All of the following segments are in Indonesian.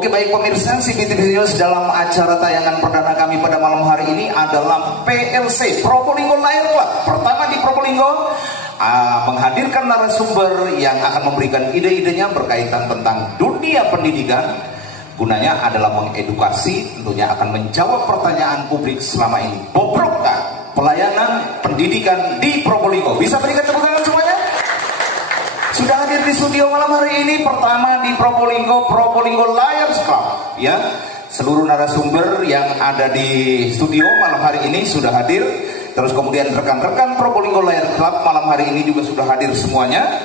Oke, baik pemirsa, CPTV News dalam acara tayangan perdana kami pada malam hari ini adalah PLC Probolinggo Layer Club pertama di Probolinggo, menghadirkan narasumber yang akan memberikan ide-idenya berkaitan tentang dunia pendidikan. Gunanya adalah mengedukasi, tentunya akan menjawab pertanyaan publik selama ini. Bobrokkah pelayanan pendidikan di Probolinggo? Bisa berikan tepuk tangan semuanya? Sudah hadir di studio malam hari ini pertama di Probolinggo Lions Club, ya. Seluruh narasumber yang ada di studio malam hari ini sudah hadir. Terus kemudian rekan-rekan Probolinggo Lions Club malam hari ini juga sudah hadir semuanya.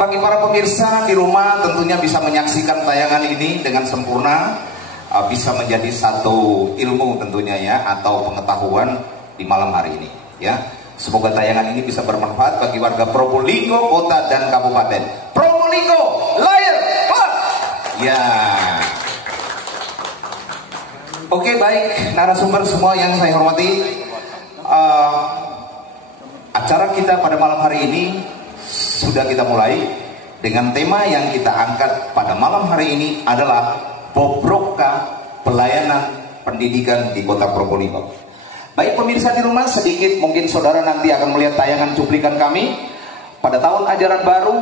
Bagi para pemirsa di rumah tentunya bisa menyaksikan tayangan ini dengan sempurna, bisa menjadi satu ilmu tentunya ya, atau pengetahuan di malam hari ini, ya. Semoga tayangan ini bisa bermanfaat bagi warga Probolinggo, kota dan kabupaten. Probolinggo Lions Club. Ya. Oke, baik narasumber semua yang saya hormati. Acara kita pada malam hari ini sudah kita mulai dengan tema yang kita angkat pada malam hari ini adalah Bobrokkah pelayanan pendidikan di kota Probolinggo. Baik pemirsa di rumah, sedikit mungkin saudara nanti akan melihat tayangan cuplikan kami. Pada tahun ajaran baru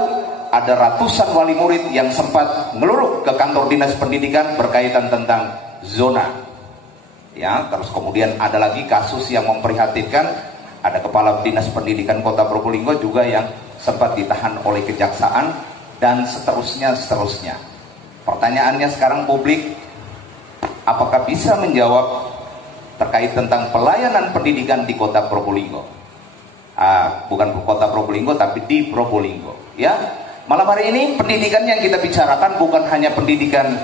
ada ratusan wali murid yang sempat ngeluruh ke kantor dinas pendidikan berkaitan tentang zona. Ya, terus kemudian ada lagi kasus yang memprihatinkan, ada kepala dinas pendidikan kota Probolinggo juga yang sempat ditahan oleh kejaksaan dan seterusnya. Pertanyaannya sekarang publik, apakah bisa menjawab terkait tentang pelayanan pendidikan di kota Probolinggo? Bukan kota Probolinggo tapi di Probolinggo, ya. Malam hari ini pendidikan yang kita bicarakan bukan hanya pendidikan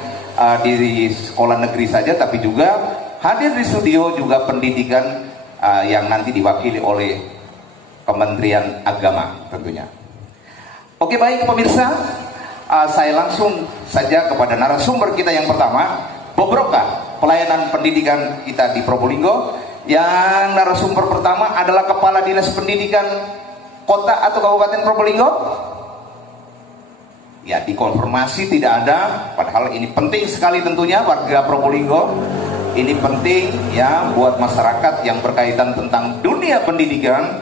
di sekolah negeri saja, tapi juga hadir di studio juga pendidikan yang nanti diwakili oleh Kementerian Agama tentunya. Oke, baik pemirsa, saya langsung saja kepada narasumber kita yang pertama. Bobrokkah pelayanan pendidikan kita di Probolinggo? Yang narasumber pertama adalah Kepala Dinas Pendidikan Kota atau Kabupaten Probolinggo. Ya, dikonfirmasi tidak ada, padahal ini penting sekali tentunya warga Probolinggo. Ini penting ya buat masyarakat yang berkaitan tentang dunia pendidikan.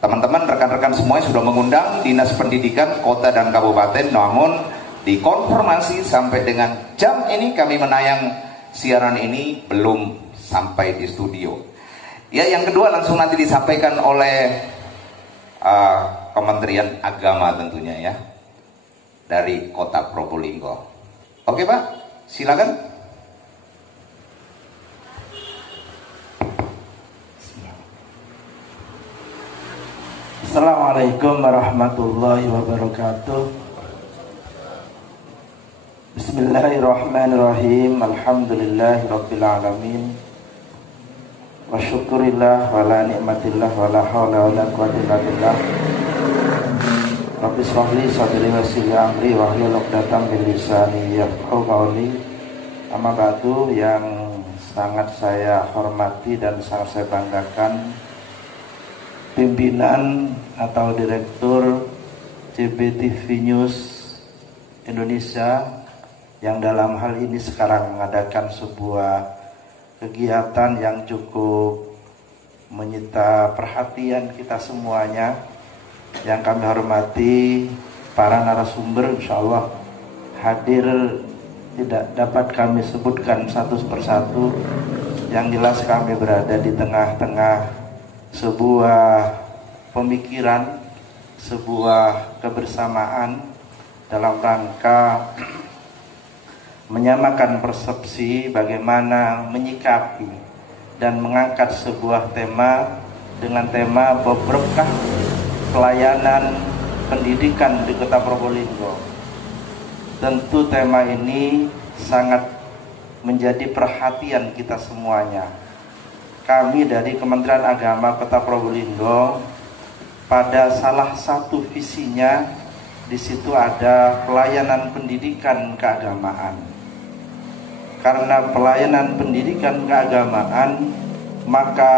Teman-teman, rekan-rekan semuanya sudah mengundang Dinas Pendidikan Kota dan Kabupaten, namun dikonfirmasi sampai dengan jam ini kami menayang siaran ini belum sampai di studio. Ya, yang kedua langsung nanti disampaikan oleh Kementerian Agama tentunya ya, dari Kota Probolinggo. Oke Pak, silakan. Assalamualaikum warahmatullahi wabarakatuh. Bismillahirrahmanirrahim. Alhamdulillahi rabbil alamin. Wa syukurillah wa la ni'matillah wa la hawla wa la quwwata illa billah. Rabbi shrah li sadri wa yassir li amri wa hlul 'uqdatam min lisani yafqahu qawli. Amma ba'du, yang sangat saya hormati dan sangat saya banggakan, pimpinan atau direktur CPTV News Indonesia yang dalam hal ini sekarang mengadakan sebuah kegiatan yang cukup menyita perhatian kita semuanya. Yang kami hormati para narasumber, insya Allah hadir, tidak dapat kami sebutkan satu persatu. Yang jelas kami berada di tengah-tengah sebuah pemikiran, sebuah kebersamaan dalam rangka menyamakan persepsi bagaimana menyikapi dan mengangkat sebuah tema dengan tema Bobrokkah pelayanan pendidikan di kota Probolinggo. Tentu tema ini sangat menjadi perhatian kita semuanya. Kami dari Kementerian Agama Kota Probolinggo, pada salah satu visinya di situ ada pelayanan pendidikan keagamaan. Karena pelayanan pendidikan keagamaan, maka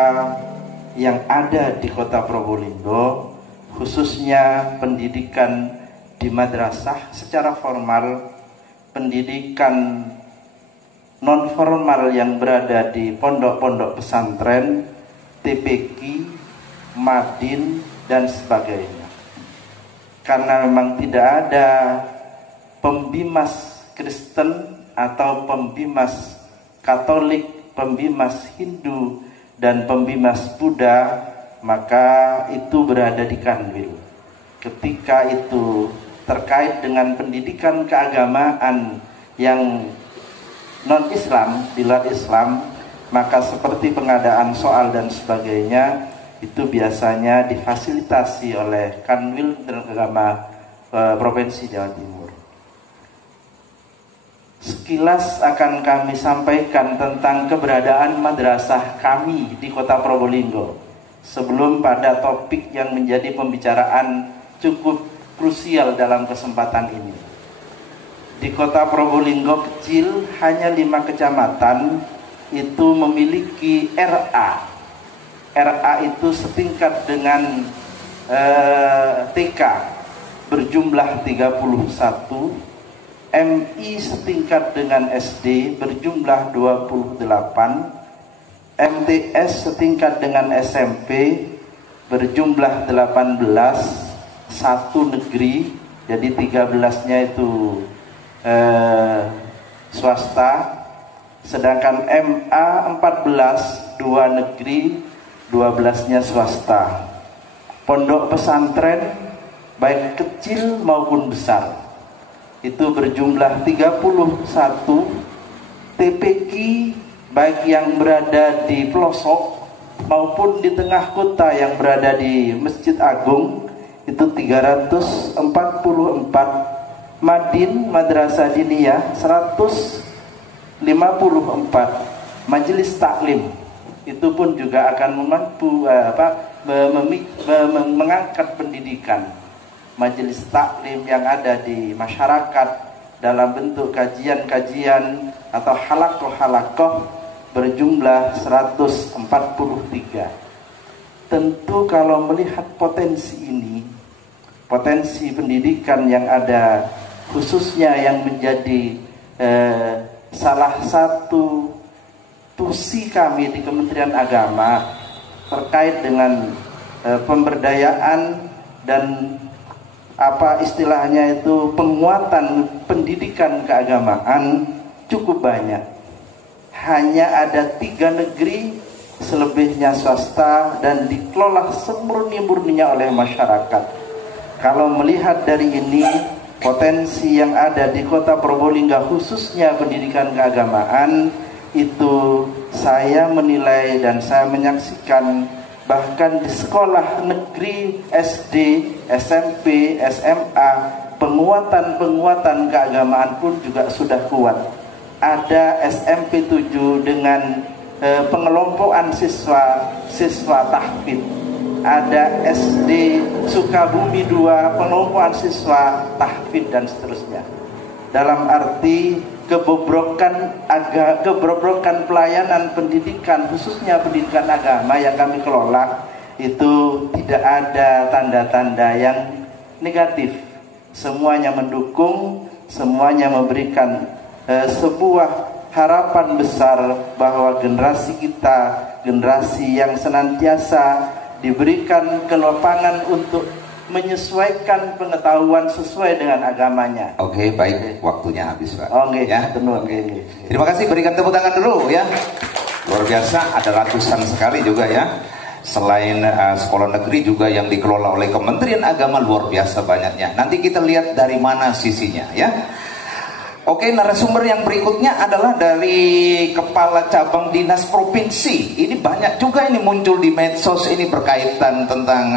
yang ada di kota Probolinggo, khususnya pendidikan di madrasah secara formal pendidikan non formal yang berada di pondok-pondok pesantren, TPQ, Madin dan sebagainya. Karena memang tidak ada pembimas Kristen atau pembimas Katolik, pembimas Hindu dan pembimas Buddha, maka itu berada di Kanwil. Ketika itu terkait dengan pendidikan keagamaan yang non-Islam, di luar Islam, maka seperti pengadaan soal dan sebagainya itu biasanya difasilitasi oleh Kanwil Agama Provinsi Jawa Timur. Sekilas akan kami sampaikan tentang keberadaan madrasah kami di Kota Probolinggo sebelum pada topik yang menjadi pembicaraan cukup krusial dalam kesempatan ini. Di Kota Probolinggo kecil, hanya 5 kecamatan itu memiliki RA. RA itu setingkat dengan TK berjumlah 31, MI setingkat dengan SD berjumlah 28, MTS setingkat dengan SMP berjumlah 18, satu negeri, jadi 13-nya itu swasta, sedangkan MA 14, 2 negeri, 12-nya swasta. Pondok pesantren baik kecil maupun besar itu berjumlah 31, TPQ baik yang berada di pelosok maupun di tengah kota yang berada di Masjid Agung itu 344, Madin Madrasah Diniyah 154, Majelis Taklim itu pun juga akan mampu mengangkat pendidikan. Majelis taklim yang ada di masyarakat dalam bentuk kajian-kajian atau halakoh-halakoh berjumlah 143. Tentu kalau melihat potensi ini, potensi pendidikan yang ada, khususnya yang menjadi salah satu tusi kami di Kementerian Agama terkait dengan pemberdayaan dan apa istilahnya itu penguatan pendidikan keagamaan cukup banyak. Hanya ada 3 negeri, selebihnya swasta dan dikelola semurni-murninya oleh masyarakat. Kalau melihat dari ini, potensi yang ada di Kota Probolinggo khususnya pendidikan keagamaan itu saya menilai dan saya menyaksikan bahkan di sekolah negeri SD, SMP, SMA penguatan keagamaan pun juga sudah kuat. Ada SMP 7 dengan pengelompokan siswa tahfidz. Ada SD Sukabumi 2 pengelompokan siswa tahfidz dan seterusnya. Dalam arti kebobrokan pelayanan pendidikan khususnya pendidikan agama yang kami kelola itu tidak ada tanda-tanda yang negatif. Semuanya mendukung, semuanya memberikan sebuah harapan besar bahwa generasi kita, generasi yang senantiasa diberikan kelapangan untuk menyesuaikan pengetahuan sesuai dengan agamanya. Oke, baik, waktunya habis, Pak. Oke, ya, okay. Terima kasih, berikan tepuk tangan dulu ya. Luar biasa, ada ratusan sekali juga ya. Selain sekolah negeri juga yang dikelola oleh Kementerian Agama, luar biasa banyaknya. Nanti kita lihat dari mana sisinya ya. Oke, narasumber yang berikutnya adalah dari Kepala Cabang Dinas Provinsi. Ini banyak juga ini muncul di medsos ini berkaitan tentang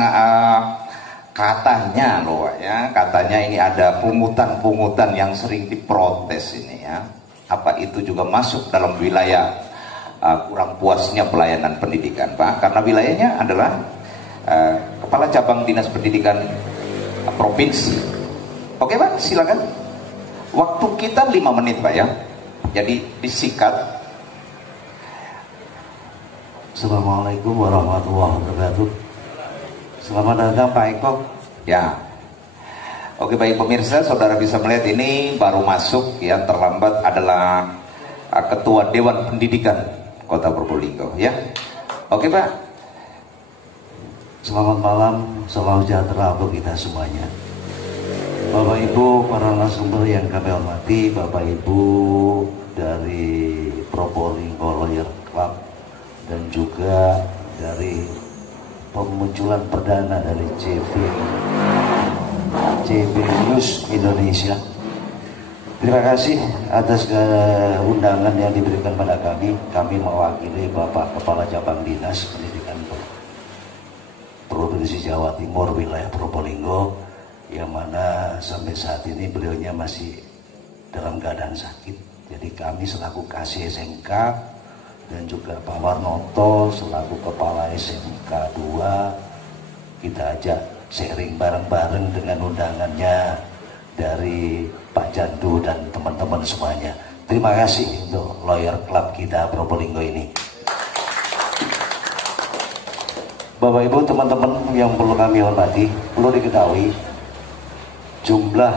katanya loh ya, katanya ini ada pungutan-pungutan yang sering diprotes ini ya. Apa itu juga masuk dalam wilayah kurang puasnya pelayanan pendidikan, Pak? Karena wilayahnya adalah Kepala Cabang Dinas Pendidikan Provinsi. Oke, Pak, silakan. Waktu kita 5 menit, Pak ya. Jadi disikat. Assalamualaikum warahmatullahi wabarakatuh. Selamat datang Pak Eko. Ya. Oke, baik pemirsa, saudara bisa melihat ini baru masuk, yang terlambat adalah Ketua Dewan Pendidikan Kota Probolinggo, ya. Oke Pak. Selamat malam, salam sejahtera untuk kita semuanya. Bapak Ibu para narasumber yang kami hormati, Bapak Ibu dari Probolinggo Lawyer Club dan juga dari pemunculan perdana dari CB News Indonesia. Terima kasih atas undangan yang diberikan pada kami. Kami mewakili Bapak Kepala Cabang Dinas Pendidikan Provinsi Jawa Timur wilayah Probolinggo, yang mana sampai saat ini beliaunya masih dalam keadaan sakit. Jadi kami selaku Kasih SMK dan juga Pak Warnoto selaku Kepala SMK 2, kita ajak sharing bareng-bareng dengan undangannya dari Pak Jandu dan teman-teman semuanya. Terima kasih untuk Lawyer Club kita Probolinggo ini. Bapak Ibu teman-teman yang perlu kami hormati, perlu diketahui jumlah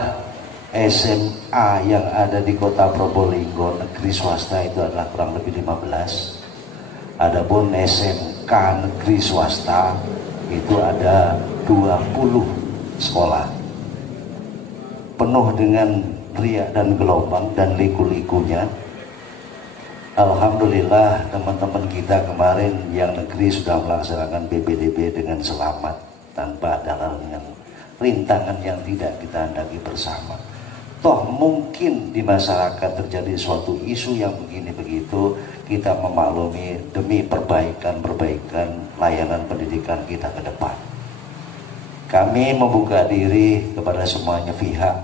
SMA yang ada di Kota Probolinggo negeri swasta itu adalah kurang lebih 15. Adapun SMK negeri swasta itu ada 20 sekolah, penuh dengan riak dan gelombang dan liku-likunya. Alhamdulillah teman-teman kita kemarin yang negeri sudah melaksanakan PPDB dengan selamat, tanpa ada dengan rintangan yang tidak kita hendaki bersama. Toh mungkin di masyarakat terjadi suatu isu yang begini begitu, kita memaklumi demi perbaikan layanan pendidikan kita ke depan. Kami membuka diri kepada semuanya pihak,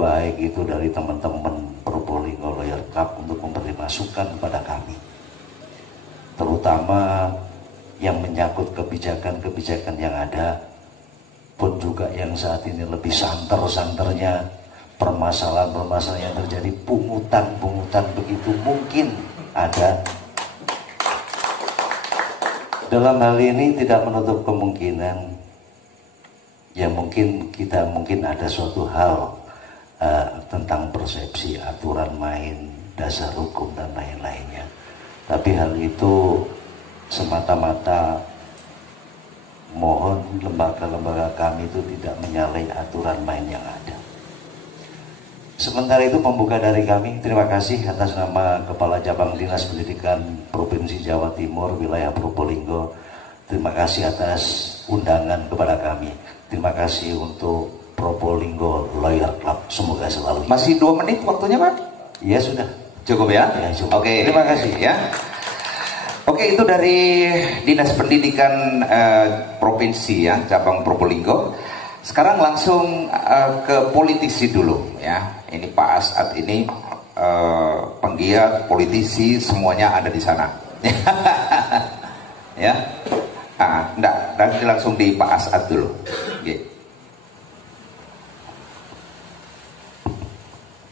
baik itu dari teman-teman Probolinggo Lawyer Club untuk memberi masukan kepada kami, terutama yang menyangkut kebijakan-kebijakan yang ada, pun juga yang saat ini lebih santer-santernya permasalahan-permasalahan yang terjadi, pungutan begitu mungkin ada. Dalam hal ini tidak menutup kemungkinan ya mungkin ada suatu hal tentang persepsi aturan main, dasar hukum dan lain-lainnya. Tapi hal itu semata-mata mohon lembaga-lembaga kami itu tidak menyalahi aturan main yang ada. Sementara itu pembuka dari kami, terima kasih atas nama Kepala Cabang Dinas Pendidikan Provinsi Jawa Timur wilayah Probolinggo. Terima kasih atas undangan kepada kami. Terima kasih untuk Probolinggo Lawyer Club, semoga selalu. Masih 2 menit waktunya Pak? Ya sudah. Cukup ya? Ya cukup. Oke. Terima kasih Ya. Oke, itu dari Dinas Pendidikan Provinsi ya, cabang Probolinggo. Sekarang langsung ke politisi dulu ya. Ini Pak As'ad ini penggiat politisi, semuanya ada di sana. Ya. Nanti langsung di Pak As'ad dulu. Okay.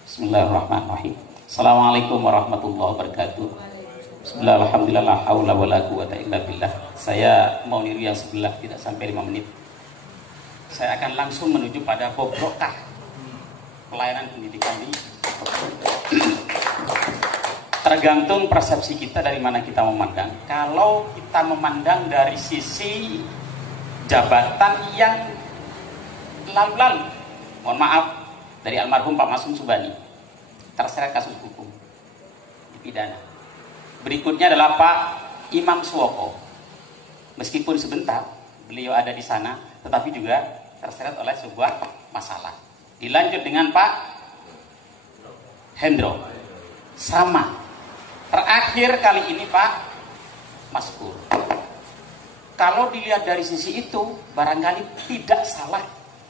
Bismillahirrahmanirrahim. Assalamualaikum warahmatullahi wabarakatuh. Bismillah, alhamdulillah, la haula wala quwata illa billah. Saya mau niru yang sebelah, tidak sampai 5 menit. Saya akan langsung menuju pada bobrokah pelayanan pendidikan di tergantung persepsi kita dari mana kita memandang. Kalau kita memandang dari sisi jabatan yang lalu-lalu, mohon maaf, dari almarhum Pak Masum Subani, terseret kasus hukum dipidana. Berikutnya adalah Pak Imam Suwoko. Meskipun sebentar beliau ada di sana, tetapi juga terseret oleh sebuah masalah. Dilanjut dengan Pak Hendro, sama. Terakhir kali ini Pak Maskur. Kalau dilihat dari sisi itu, barangkali tidak salah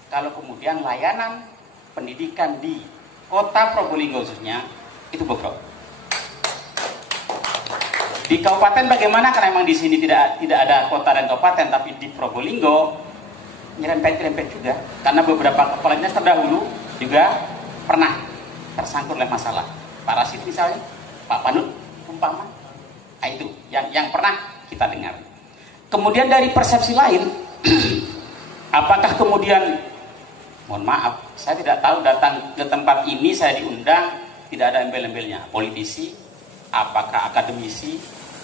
kalau kemudian layanan pendidikan di Kota Probolinggo khususnya itu bobrok. Di kabupaten bagaimana? Karena memang di sini tidak ada kota dan kabupaten, tapi di Probolinggo nyerempet-nyerempet juga. Karena beberapa kepala dinas terdahulu juga pernah tersangkut oleh masalah. Pak Rasid misalnya, Pak Panut umpama. Nah, itu yang pernah kita dengar. Kemudian dari persepsi lain, apakah kemudian Mohon maaf, saya tidak tahu datang ke tempat ini saya diundang tidak ada embel-embelnya. Politisi, apakah akademisi,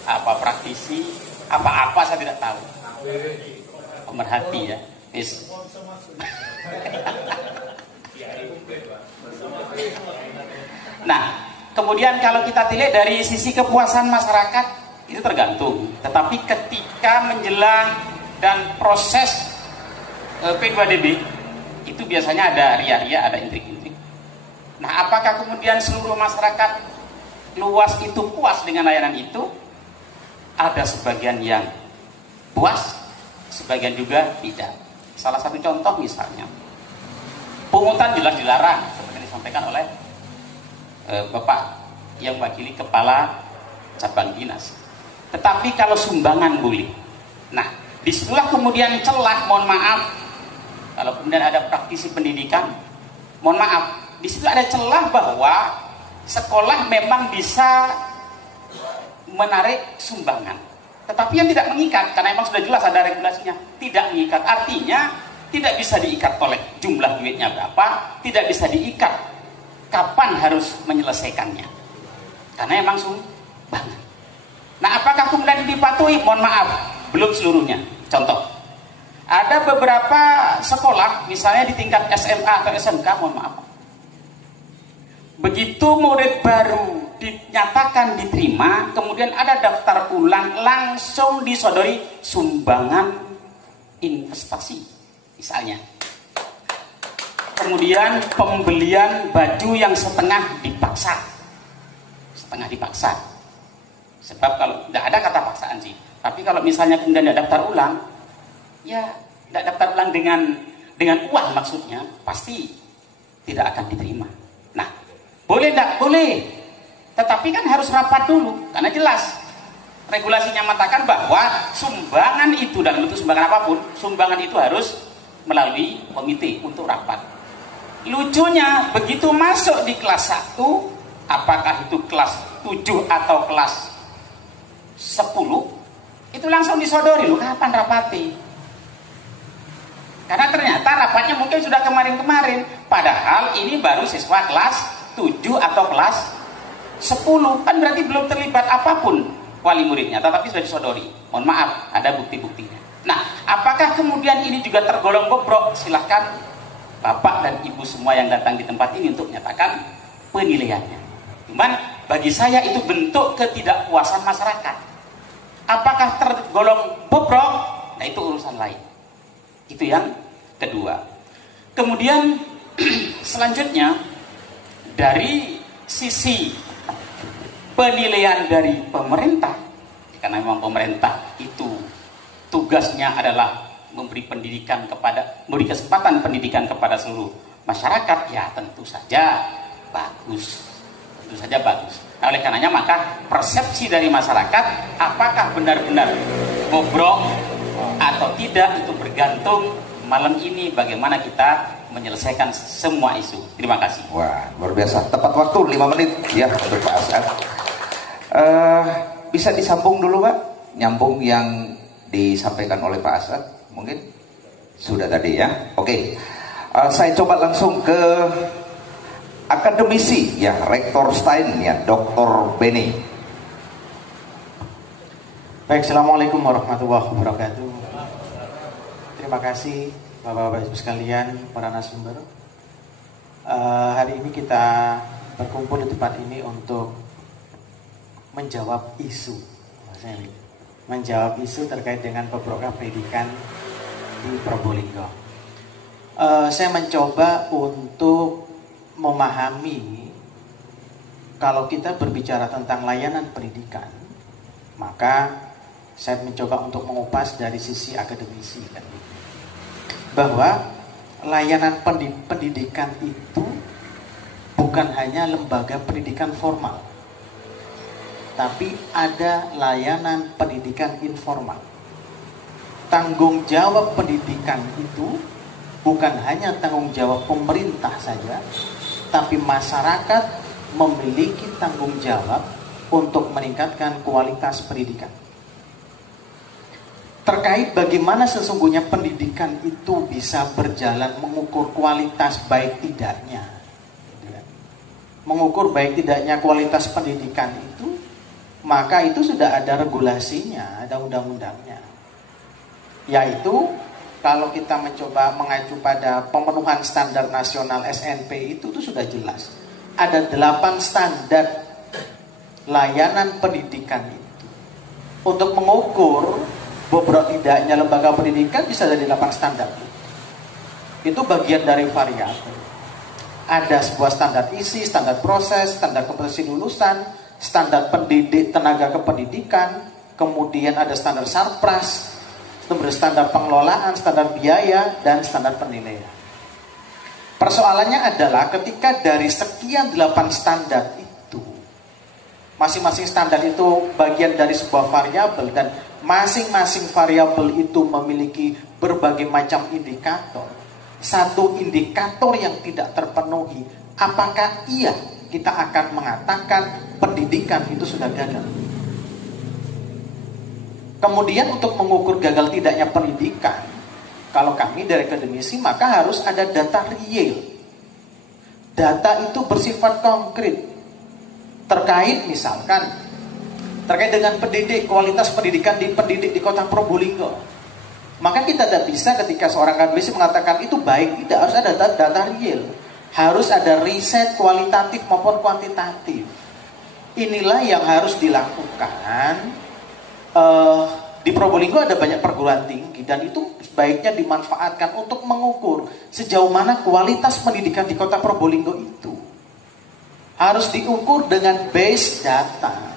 apa praktisi, apa-apa saya tidak tahu. Pemerhati ya. Is. Nah, kemudian kalau kita dilihat dari sisi kepuasan masyarakat itu tergantung. Tetapi ketika menjelang dan proses P2DB itu biasanya ada ria-ria, ada intrik-intrik. Nah, apakah kemudian seluruh masyarakat luas itu puas dengan layanan itu? Ada sebagian yang puas, sebagian juga tidak. Salah satu contoh misalnya, pungutan jelas dilarang seperti disampaikan oleh Bapak yang wakili kepala cabang dinas. Tetapi kalau sumbangan boleh. Nah, disitulah kemudian celah, mohon maaf, kalau kemudian ada praktisi pendidikan, mohon maaf, di situ ada celah bahwa sekolah memang bisa menarik sumbangan, tetapi yang tidak mengikat, karena memang sudah jelas ada regulasinya, tidak mengikat. Artinya tidak bisa diikat oleh jumlah duitnya berapa, tidak bisa diikat kapan harus menyelesaikannya, karena memang sumbangan. Nah, apakah kemudian dipatuhi? Mohon maaf, belum seluruhnya. Contoh, ada beberapa sekolah, misalnya di tingkat SMA atau SMK, mohon maaf, begitu murid baru dinyatakan diterima, kemudian ada daftar ulang, langsung disodori sumbangan investasi, misalnya. Kemudian pembelian baju yang setengah dipaksa. Sebab kalau tidak ada kata paksaan sih. Tapi kalau misalnya kemudian tidak daftar ulang, ya tidak daftar ulang dengan uang maksudnya, pasti tidak akan diterima. Nah, boleh tidak? Boleh. Tetapi kan harus rapat dulu, karena jelas regulasinya mengatakan bahwa sumbangan itu dalam bentuk sumbangan apapun, sumbangan itu harus melalui komite untuk rapat. Lucunya, begitu masuk di kelas 1, apakah itu kelas 7 atau kelas 10, itu langsung disodori, loh kapan rapati? Karena ternyata rapatnya mungkin sudah kemarin-kemarin, padahal ini baru siswa kelas 7 atau kelas 10, kan berarti belum terlibat apapun wali muridnya, tetapi sudah disodori. Mohon maaf, ada bukti-buktinya. Nah, apakah kemudian ini juga tergolong bobrok? Silahkan Bapak dan Ibu semua yang datang di tempat ini untuk menyatakan penilaiannya. Cuman bagi saya itu bentuk ketidakpuasan masyarakat. Apakah tergolong bobrok? Nah, itu urusan lain. Itu yang kedua. Kemudian selanjutnya, dari sisi penilaian dari pemerintah, karena memang pemerintah itu tugasnya adalah memberi kesempatan pendidikan kepada seluruh masyarakat, ya tentu saja bagus. Nah, oleh karenanya maka persepsi dari masyarakat apakah benar-benar bobrok atau tidak itu bergantung malam ini bagaimana kita menyelesaikan semua isu. Terima kasih. Wah, luar biasa. Tepat waktu 5 menit ya untuk Pak Asad. Bisa disambung dulu Pak, nyambung yang disampaikan oleh Pak Asad, mungkin sudah tadi ya. Oke, saya coba langsung ke akademisi ya, Rektor Stein ya, Dr. Beni. Baik, Assalamualaikum warahmatullahi wabarakatuh. Terima kasih Bapak-Bapak Ibu sekalian, para narasumber. Hari ini kita berkumpul di tempat ini untuk menjawab isu, terkait dengan pembrokan pendidikan di Probolinggo. Saya mencoba untuk memahami, kalau kita berbicara tentang layanan pendidikan, maka saya mencoba untuk mengupas dari sisi akademisi kan, bahwa layanan pendidikan itu bukan hanya lembaga pendidikan formal, tapi ada layanan pendidikan informal. Tanggung jawab pendidikan itu bukan hanya tanggung jawab pemerintah saja, tapi masyarakat memiliki tanggung jawab untuk meningkatkan kualitas pendidikan. terkait bagaimana sesungguhnya pendidikan itu bisa berjalan, mengukur kualitas baik tidaknya. Mengukur baik tidaknya kualitas pendidikan itu, maka itu sudah ada regulasinya, ada undang-undangnya. Yaitu kalau kita mencoba mengacu pada pemenuhan standar nasional SNP itu sudah jelas. Ada 8 standar layanan pendidikan itu. Untuk mengukur bobrok tidaknya lembaga pendidikan bisa dari 8 standar. Itu bagian dari variabel. Ada sebuah standar isi, standar proses, standar kompetensi lulusan, standar pendidik tenaga kependidikan, kemudian ada standar sarpras, standar pengelolaan, standar biaya, dan standar penilaian. Persoalannya adalah ketika dari sekian 8 standar itu, masing-masing standar itu bagian dari sebuah variabel, dan masing-masing variabel itu memiliki berbagai macam indikator. Satu indikator yang tidak terpenuhi, apakah iya kita akan mengatakan pendidikan itu sudah gagal? Kemudian untuk mengukur gagal tidaknya pendidikan, kalau kami dari akademisi, maka harus ada data real. Data itu bersifat konkret. Terkait misalkan, terkait dengan pendidik, kualitas pendidikan di pendidik di kota Probolinggo. Maka kita tidak bisa ketika seorang akademisi mengatakan itu baik, tidak, harus ada data real. Harus ada riset kualitatif maupun kuantitatif. Inilah yang harus dilakukan. Di Probolinggo ada banyak perguruan tinggi, dan itu sebaiknya dimanfaatkan untuk mengukur sejauh mana kualitas pendidikan di kota Probolinggo itu. Harus diukur dengan base data.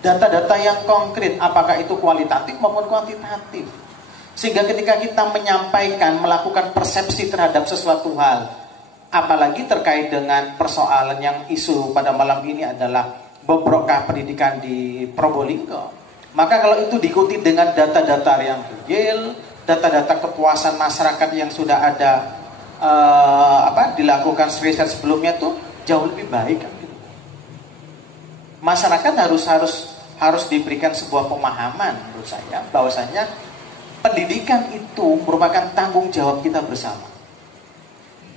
Data-data yang konkret, apakah itu kualitatif maupun kuantitatif. Sehingga ketika kita menyampaikan, melakukan persepsi terhadap sesuatu hal, apalagi terkait dengan persoalan yang isu pada malam ini adalah bobrokkah pendidikan di Probolinggo, maka kalau itu diikuti dengan data-data yang real, data-data kepuasan masyarakat yang sudah ada dilakukan riset sebelumnya, itu jauh lebih baik kan gitu. Masyarakat harus diberikan sebuah pemahaman menurut saya bahwasanya pendidikan itu merupakan tanggung jawab kita bersama.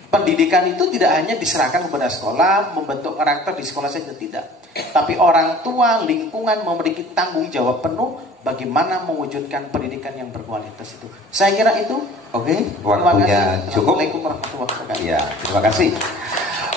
Pendidikan itu tidak hanya diserahkan kepada sekolah, membentuk karakter di sekolah saja, tidak. Tapi orang tua, lingkungan memiliki tanggung jawab penuh bagaimana mewujudkan pendidikan yang berkualitas itu. Saya kira itu. Oke, waktunya cukup. Assalamualaikum warahmatullahi wabarakatuh. Ya, terima kasih.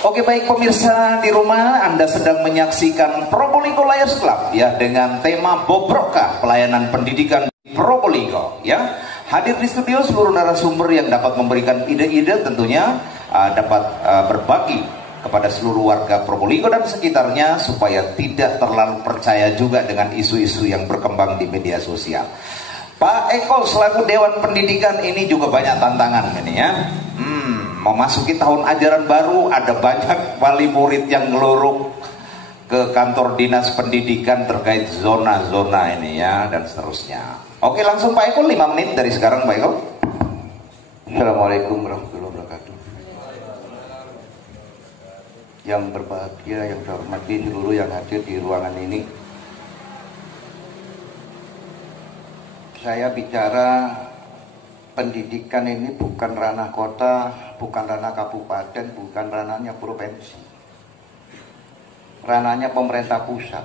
Oke, baik pemirsa di rumah, Anda sedang menyaksikan Probolinggo Liars Club ya, dengan tema Bobrokkah Pelayanan Pendidikan Probolinggo ya. Hadir di studio seluruh narasumber yang dapat memberikan ide-ide, tentunya dapat berbagi kepada seluruh warga Probolinggo dan sekitarnya supaya tidak terlalu percaya juga dengan isu-isu yang berkembang di media sosial. Pak Eko selaku Dewan Pendidikan, ini juga banyak tantangan ini ya. Memasuki tahun ajaran baru, ada banyak wali murid yang ngeluruk ke kantor dinas pendidikan terkait zona-zona ini ya, dan seterusnya. Oke, langsung Pak Eko, 5 menit dari sekarang Pak Eko. Assalamualaikum warahmatullahi wabarakatuh. Yang berbahagia, yang saya hormati seluruh yang hadir di ruangan ini. Saya bicara pendidikan ini bukan ranah kota, bukan ranah kabupaten, bukan ranahnya provinsi. Ranahnya pemerintah pusat.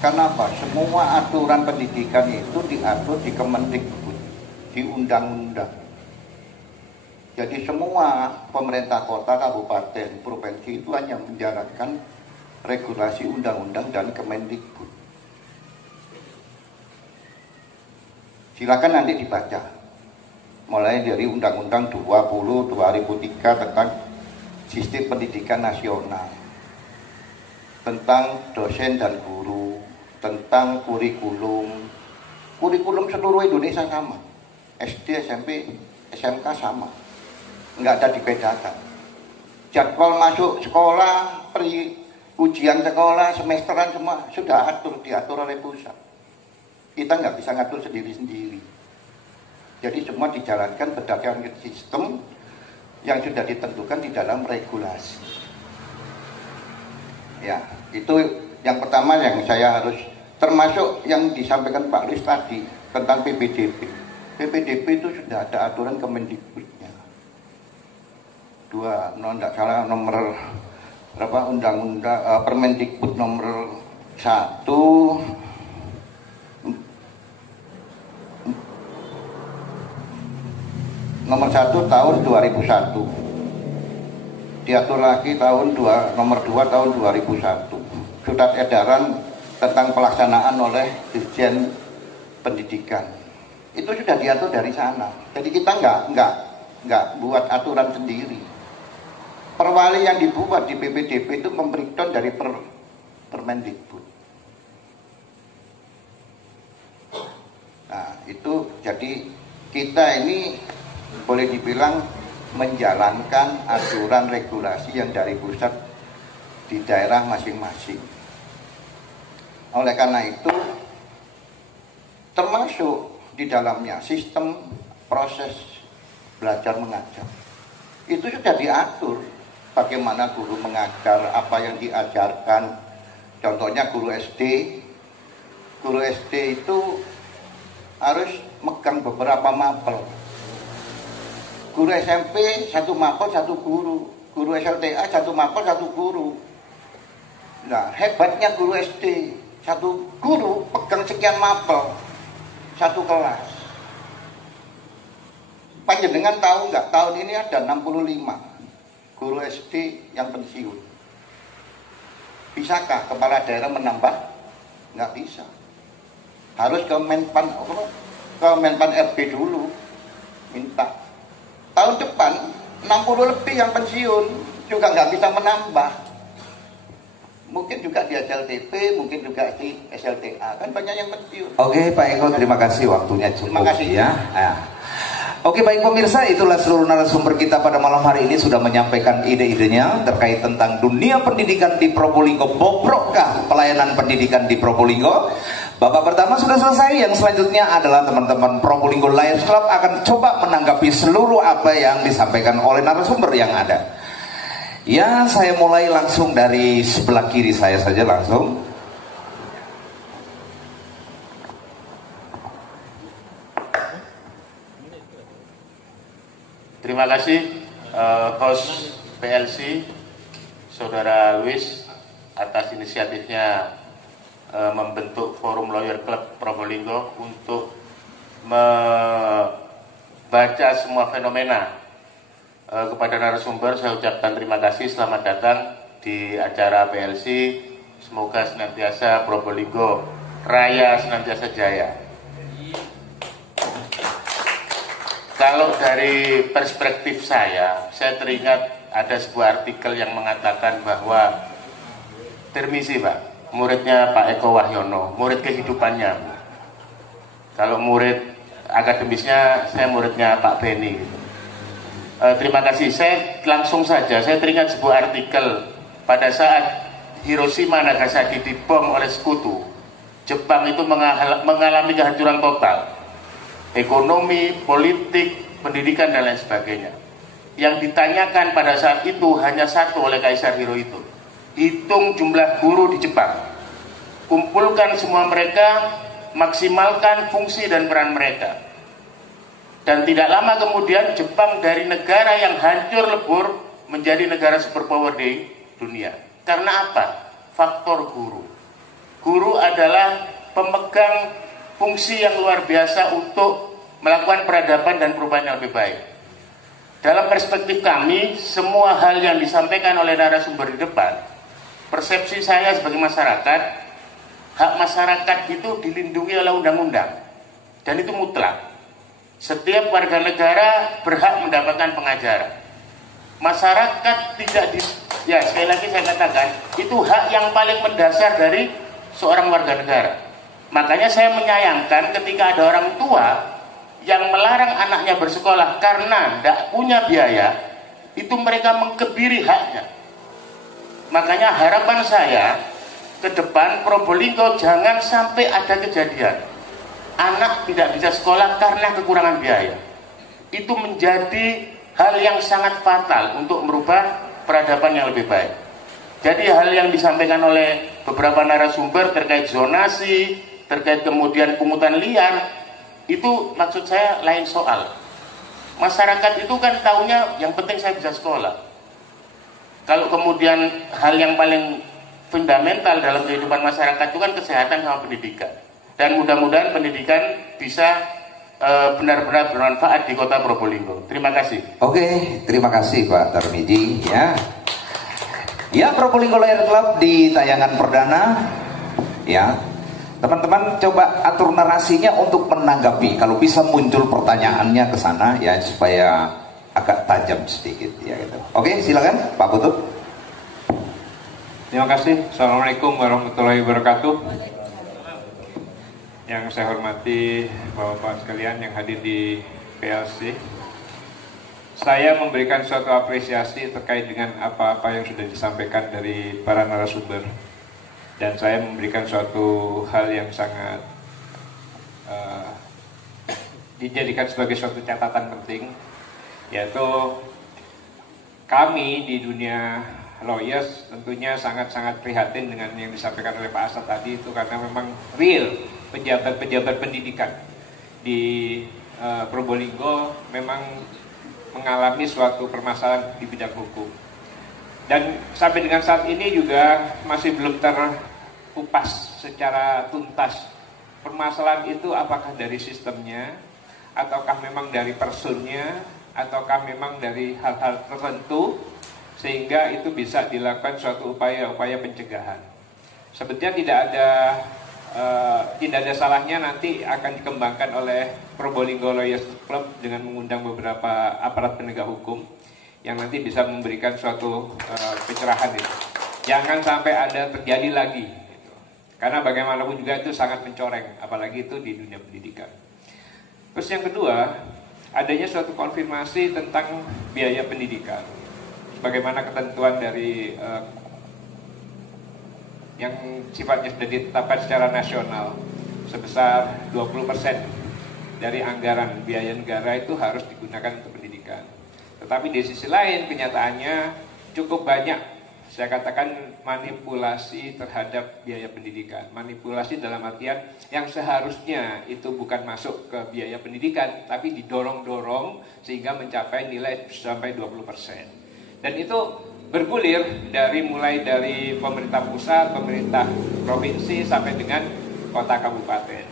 Kenapa? Semua aturan pendidikan itu diatur di Kemendikbud, di undang-undang. Jadi semua pemerintah kota, kabupaten, provinsi itu hanya menjalankan regulasi undang-undang dan Kemendikbud. Silakan nanti dibaca. Mulai dari Undang-Undang 20 2003 tentang sistem pendidikan nasional, tentang dosen dan guru, tentang kurikulum seluruh Indonesia sama, SD, SMP, SMK sama, nggak ada dibedakan. Jadwal masuk sekolah, ujian sekolah, semesteran semua sudah diatur oleh pusat. Kita nggak bisa ngatur sendiri-sendiri. Jadi semua dijalankan berdasarkan sistem yang sudah ditentukan di dalam regulasi. Ya, itu yang pertama yang saya harus termasuk yang disampaikan Pak Luis tadi tentang PPDB. PPDB itu sudah ada aturan Kemendikbudnya. Tidak salah nomor berapa, undang-undang Permendikbud nomor 1 tahun 2001. Diatur lagi nomor 2 tahun 2001. Surat edaran tentang pelaksanaan oleh Dirjen Pendidikan. Itu sudah diatur dari sana. Jadi kita nggak buat aturan sendiri. Perwali yang dibuat di PPDB itu membreakdown dari Permendikbud. Nah, itu jadi kita ini boleh dibilang menjalankan aturan regulasi yang dari pusat di daerah masing-masing. Oleh karena itu, termasuk di dalamnya sistem proses belajar mengajar. Itu sudah diatur. Bagaimana guru mengajar, apa yang diajarkan. Contohnya guru SD. Guru SD itu harus megang beberapa mapel. Guru SMP 1 mapel 1 guru. Guru SLTA 1 mapel 1 guru. Nah, hebatnya guru SD, 1 guru pegang sekian mapel 1 kelas. Panjenengan tahu nggak, tahun ini ada 65 guru SD yang pensiun. Bisakah kepala daerah menambah? Nggak bisa. Harus ke Menpan RB dulu minta. Tahun depan 60 lebih yang pensiun juga nggak bisa menambah. Mungkin juga di SLTP, mungkin juga di SLTA, kan banyak yang pensiun. Oke Pak Eko, terima kasih, waktunya cukup. Terima kasih ya. Oke, baik pemirsa, itulah seluruh narasumber kita pada malam hari ini sudah menyampaikan ide-idenya terkait tentang dunia pendidikan di Probolinggo. Bobrokkah pelayanan pendidikan di Probolinggo? Babak pertama sudah selesai, yang selanjutnya adalah teman-teman Probolinggo Lions Club akan coba menanggapi seluruh apa yang disampaikan oleh narasumber yang ada. Ya, saya mulai langsung dari sebelah kiri saya saja langsung. Terima kasih host PLC Saudara Luis atas inisiatifnya membentuk Forum Lawyer Club Probolinggo untuk membaca semua fenomena. Kepada narasumber saya ucapkan terima kasih, selamat datang di acara PLC. Semoga senantiasa Probolinggo Raya senantiasa jaya. Kalau dari perspektif saya teringat ada sebuah artikel yang mengatakan bahwa Termisi Pak, muridnya Pak Eko Wahyono, murid kehidupannya. Kalau murid akademisnya, saya muridnya Pak Beni. Terima kasih, saya langsung saja, saya teringat sebuah artikel pada saat Hiroshima Nagasaki dibom oleh sekutu. Jepang itu mengalami kehancuran total. Ekonomi, politik, pendidikan, dan lain sebagainya. Yang ditanyakan pada saat itu hanya satu oleh Kaisar Hirohito. Hitung jumlah guru di Jepang. Kumpulkan semua mereka, maksimalkan fungsi dan peran mereka. Dan tidak lama kemudian Jepang dari negara yang hancur lebur menjadi negara superpower di dunia. Karena apa? Faktor guru. Guru adalah pemegang fungsi yang luar biasa untuk melakukan peradaban dan perubahan yang lebih baik. Dalam perspektif kami, semua hal yang disampaikan oleh narasumber di depan, persepsi saya sebagai masyarakat, hak masyarakat itu dilindungi oleh undang-undang, dan itu mutlak. Setiap warga negara berhak mendapatkan pengajaran. Masyarakat tidak ya sekali lagi saya katakan, itu hak yang paling mendasar dari seorang warga negara. Makanya saya menyayangkan ketika ada orang tua yang melarang anaknya bersekolah karena tidak punya biaya, itu mereka mengkebiri haknya. Makanya harapan saya ke depan Probolinggo jangan sampai ada kejadian anak tidak bisa sekolah karena kekurangan biaya. Itu menjadi hal yang sangat fatal untuk merubah peradaban yang lebih baik. Jadi hal yang disampaikan oleh beberapa narasumber terkait zonasi, terkait kemudian pungutan liar, itu maksud saya lain soal. Masyarakat itu kan taunya yang penting saya bisa sekolah. Kalau kemudian hal yang paling fundamental dalam kehidupan masyarakat itu kan kesehatan sama pendidikan. Dan mudah-mudahan pendidikan bisa benar-benar bermanfaat di Kota Probolinggo. Terima kasih. Oke, terima kasih Pak Tarmiji. Ya, Probolinggo Lawyer Club di tayangan perdana. Ya, teman-teman coba atur narasinya untuk menanggapi. Kalau bisa muncul pertanyaannya ke sana ya supaya agak tajam sedikit ya gitu. Oke, silakan Pak Putut. Terima kasih. Assalamualaikum warahmatullahi wabarakatuh. Yang saya hormati Bapak-Bapak sekalian yang hadir di PLC. Saya memberikan suatu apresiasi terkait dengan apa-apa yang sudah disampaikan dari para narasumber. Dan saya memberikan suatu hal yang sangat dijadikan sebagai suatu catatan penting, yaitu kami di dunia lawyers tentunya sangat-sangat prihatin dengan yang disampaikan oleh Pak Asad tadi itu, karena memang real pejabat-pejabat pendidikan di Probolinggo memang mengalami suatu permasalahan di bidang hukum. Dan sampai dengan saat ini juga masih belum terkupas secara tuntas permasalahan itu, apakah dari sistemnya, ataukah memang dari personnya, ataukah memang dari hal-hal tertentu, sehingga itu bisa dilakukan suatu upaya-upaya pencegahan. Sebetulnya tidak ada salahnya nanti akan dikembangkan oleh Probolinggo Lawyers Club dengan mengundang beberapa aparat penegak hukum yang nanti bisa memberikan suatu pencerahan itu. Jangan sampai ada terjadi lagi gitu. Karena bagaimanapun juga itu sangat mencoreng, apalagi itu di dunia pendidikan. Terus yang kedua, adanya suatu konfirmasi tentang biaya pendidikan. Bagaimana ketentuan dari yang sifatnya sudah ditetapkan secara nasional sebesar 20% dari anggaran biaya negara itu harus digunakan untuk pendidikan. Tetapi di sisi lain kenyataannya cukup banyak, saya katakan, manipulasi terhadap biaya pendidikan. Manipulasi dalam artian yang seharusnya itu bukan masuk ke biaya pendidikan, tapi didorong-dorong sehingga mencapai nilai sampai 20%. Dan itu bergulir mulai dari pemerintah pusat, pemerintah provinsi, sampai dengan kota kabupaten.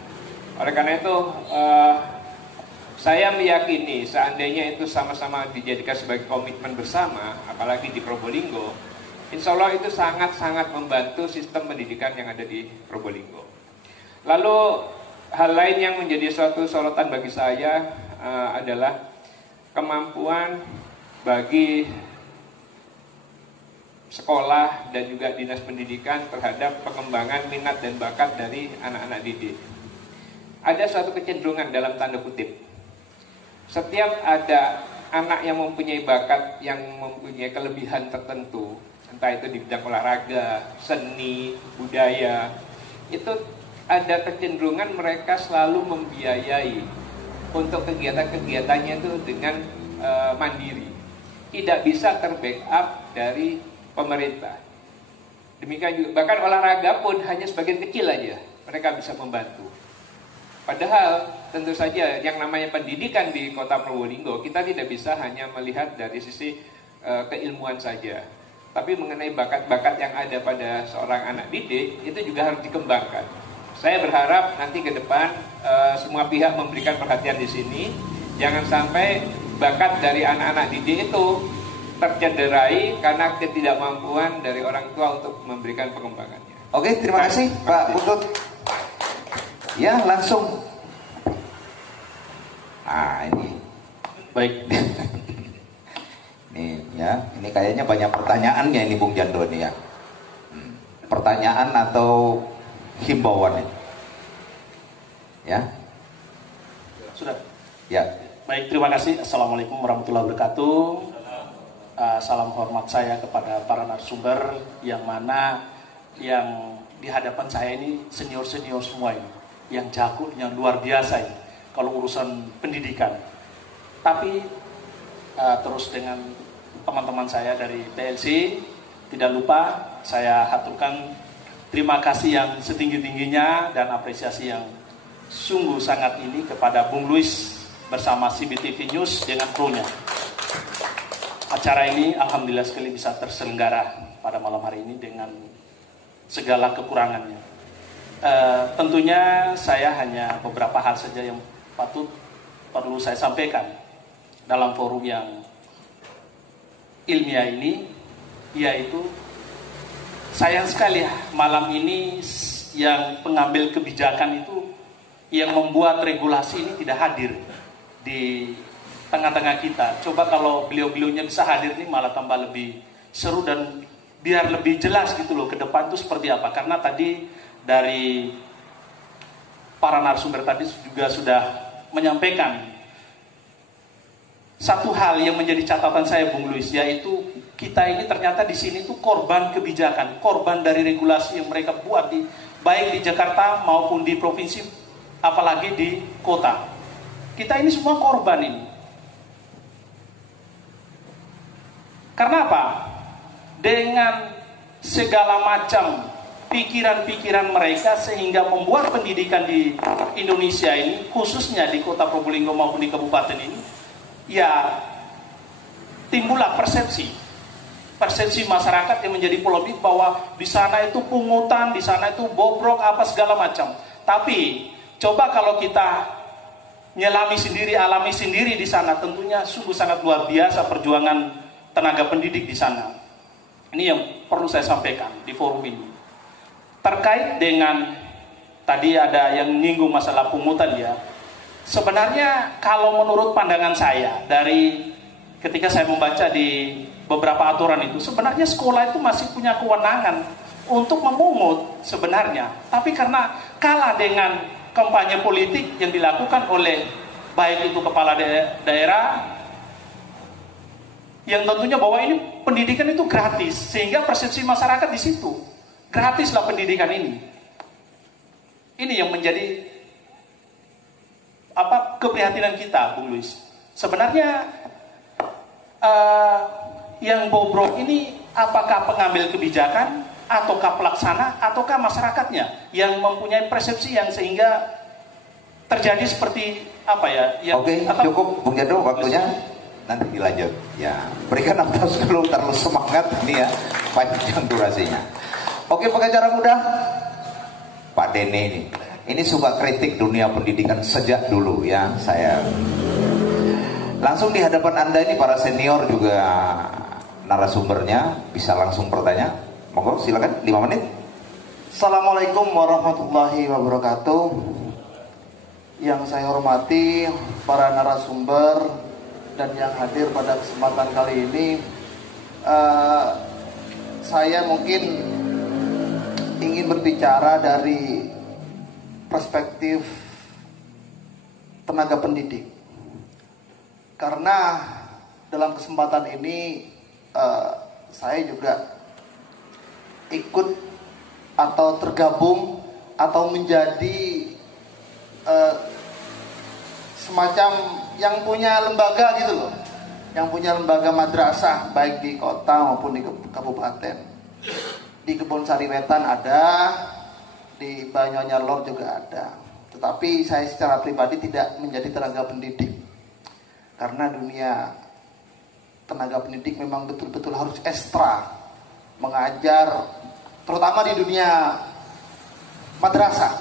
Oleh karena itu, saya meyakini seandainya itu sama-sama dijadikan sebagai komitmen bersama, apalagi di Probolinggo, insya Allah itu sangat-sangat membantu sistem pendidikan yang ada di Probolinggo. Lalu hal lain yang menjadi suatu sorotan bagi saya adalah kemampuan bagi sekolah dan juga dinas pendidikan terhadap pengembangan minat dan bakat dari anak-anak didik. Ada suatu kecenderungan dalam tanda kutip. Setiap ada anak yang mempunyai bakat, yang mempunyai kelebihan tertentu, entah itu di bidang olahraga, seni, budaya, itu ada kecenderungan mereka selalu membiayai untuk kegiatan-kegiatannya itu dengan mandiri. Tidak bisa terbackup dari pemerintah. Demikian juga bahkan olahraga pun hanya sebagian kecil aja mereka bisa membantu. Padahal tentu saja yang namanya pendidikan di Kota Probolinggo kita tidak bisa hanya melihat dari sisi keilmuan saja, tapi mengenai bakat-bakat yang ada pada seorang anak didik itu juga harus dikembangkan. Saya berharap nanti ke depan semua pihak memberikan perhatian di sini, jangan sampai bakat dari anak-anak didik itu tercederai karena ketidakmampuan dari orang tua untuk memberikan pengembangannya. Oke, terima kasih Pak Putut. Ya, langsung. Ini Baik. nih ya, ini kayaknya banyak pertanyaannya ini Bung Jando nih ya. Pertanyaan atau himbauan ini? Ya. Sudah. Ya. Baik, terima kasih. Assalamualaikum warahmatullahi wabarakatuh. Salam hormat saya kepada para narasumber yang mana yang di hadapan saya ini senior-senior semua ini, yang jago, yang luar biasa ini kalau urusan pendidikan. Tapi terus dengan teman-teman saya dari PLC, tidak lupa saya haturkan terima kasih yang setinggi-tingginya dan apresiasi yang sungguh sangat ini kepada Bung Luis bersama CBTV News dengan krunya. Acara ini alhamdulillah sekali bisa terselenggara pada malam hari ini dengan segala kekurangannya. Tentunya saya hanya beberapa hal saja yang perlu saya sampaikan dalam forum yang ilmiah ini, yaitu sayang sekali malam ini yang pengambil kebijakan itu yang membuat regulasi ini tidak hadir di tengah-tengah kita. Coba kalau beliau-beliaunya bisa hadir nih malah tambah lebih seru dan biar lebih jelas gitu loh ke depan itu seperti apa. Karena tadi dari para narasumber tadi juga sudah menyampaikan satu hal yang menjadi catatan saya Bung Luis, yaitu kita ini ternyata di sini tuh korban kebijakan, korban dari regulasi yang mereka buat baik di Jakarta maupun di provinsi, apalagi di kota. Kita ini semua korban ini. Karena apa? Dengan segala macam pikiran-pikiran mereka sehingga membuat pendidikan di Indonesia ini, khususnya di kota Probolinggo maupun di kabupaten ini, ya timbullah persepsi masyarakat yang menjadi polemik bahwa di sana itu pungutan, di sana itu bobrok, apa segala macam. Tapi coba kalau kita nyelami sendiri, alami sendiri di sana, tentunya sungguh sangat luar biasa perjuangan tenaga pendidik di sana. Ini yang perlu saya sampaikan di forum ini. Terkait dengan tadi ada yang menyinggung masalah pungutan ya. Sebenarnya kalau menurut pandangan saya dari ketika saya membaca di beberapa aturan itu, sebenarnya sekolah itu masih punya kewenangan untuk memungut sebenarnya. Tapi karena kalah dengan kampanye politik yang dilakukan oleh baik itu kepala daerah yang tentunya bahwa ini pendidikan itu gratis, sehingga persepsi masyarakat di situ gratislah pendidikan ini. Ini yang menjadi keprihatinan kita, Bung Luis. Sebenarnya yang bobrok ini apakah pengambil kebijakan, ataukah pelaksana, ataukah masyarakatnya yang mempunyai persepsi yang sehingga terjadi seperti apa ya? Oke, cukup Bung Jado waktunya. Nanti dilanjut. Ya, berikan nafas dulu, terlalu semangat ini ya, panjang durasinya. Oke, pengacara muda, Pak Dene ini. Ini suka kritik dunia pendidikan sejak dulu ya. Saya langsung di hadapan Anda ini para senior juga narasumbernya bisa langsung bertanya. Monggo silakan 5 menit. Assalamualaikum warahmatullahi wabarakatuh. Yang saya hormati para narasumber dan yang hadir pada kesempatan kali ini, saya mungkin ingin berbicara dari perspektif tenaga pendidik. Karena dalam kesempatan ini saya juga ikut atau tergabung atau menjadi semacam yang punya lembaga gitu loh, yang punya lembaga madrasah baik di kota maupun di kabupaten. Di Kebonsari Wetan ada, di Banyuanyar Lor juga ada. Tetapi saya secara pribadi tidak menjadi tenaga pendidik, karena dunia tenaga pendidik memang betul-betul harus ekstra mengajar, terutama di dunia madrasah.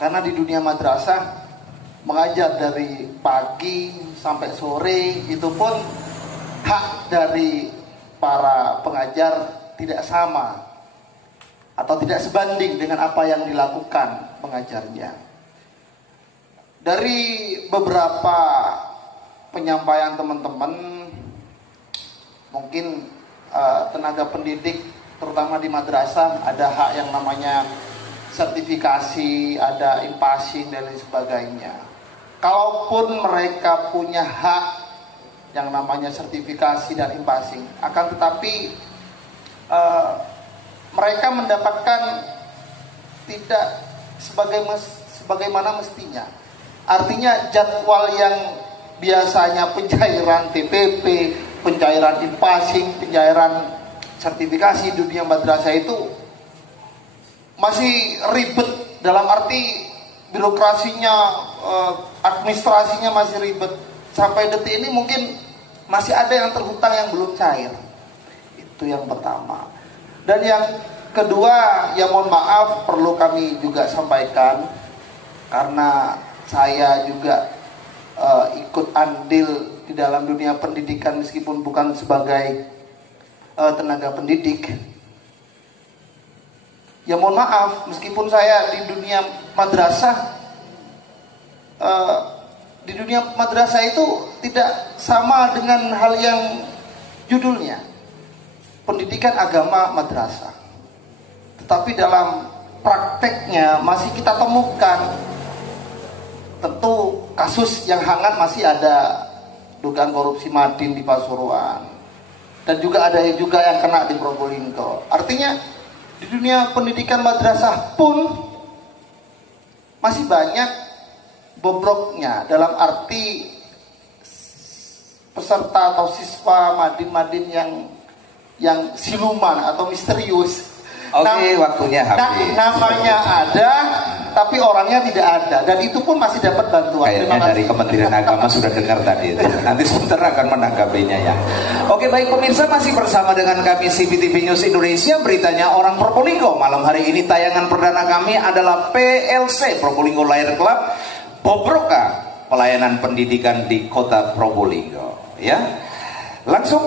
Karena di dunia madrasah mengajar dari pagi sampai sore, itu pun hak dari para pengajar tidak sama atau tidak sebanding dengan apa yang dilakukan pengajarnya. Dari beberapa penyampaian teman-teman, mungkin tenaga pendidik terutama di madrasah ada hak yang namanya sertifikasi, ada impasing dan lain sebagainya. Kalaupun mereka punya hak yang namanya sertifikasi dan impasing, akan tetapi mereka mendapatkan tidak sebagaimana mestinya. Artinya jadwal yang biasanya pencairan TPP, pencairan impasing, pencairan sertifikasi dunia madrasah itu masih ribet dalam arti birokrasinya, administrasinya masih ribet. Sampai detik ini mungkin masih ada yang terhutang yang belum cair. Itu yang pertama. Dan yang kedua, ya mohon maaf perlu kami juga sampaikan, karena saya juga ikut andil di dalam dunia pendidikan meskipun bukan sebagai tenaga pendidik. Ya mohon maaf, meskipun saya di dunia madrasah, di dunia madrasah itu tidak sama dengan hal yang judulnya, pendidikan agama madrasah. Tetapi dalam prakteknya masih kita temukan, tentu kasus yang hangat masih ada, dugaan korupsi Madin di Pasuruan, dan juga ada juga yang kena di Probolinggo. Artinya di dunia pendidikan madrasah pun masih banyak bobroknya, dalam arti peserta atau siswa Madin yang siluman atau misterius. Oke, waktunya habis. Namanya ada, tapi orangnya tidak ada, dan itu pun masih dapat bantuan. Kayaknya dari Kementerian Agama sudah dengar tadi itu. Nanti sebentar akan menanggapinya ya. Oke, baik pemirsa, masih bersama dengan kami CPTV News Indonesia. Beritanya Orang Probolinggo. Malam hari ini tayangan perdana kami adalah PLC, Probolinggo Layer Club, Bobroka, pelayanan pendidikan di Kota Probolinggo. Ya, langsung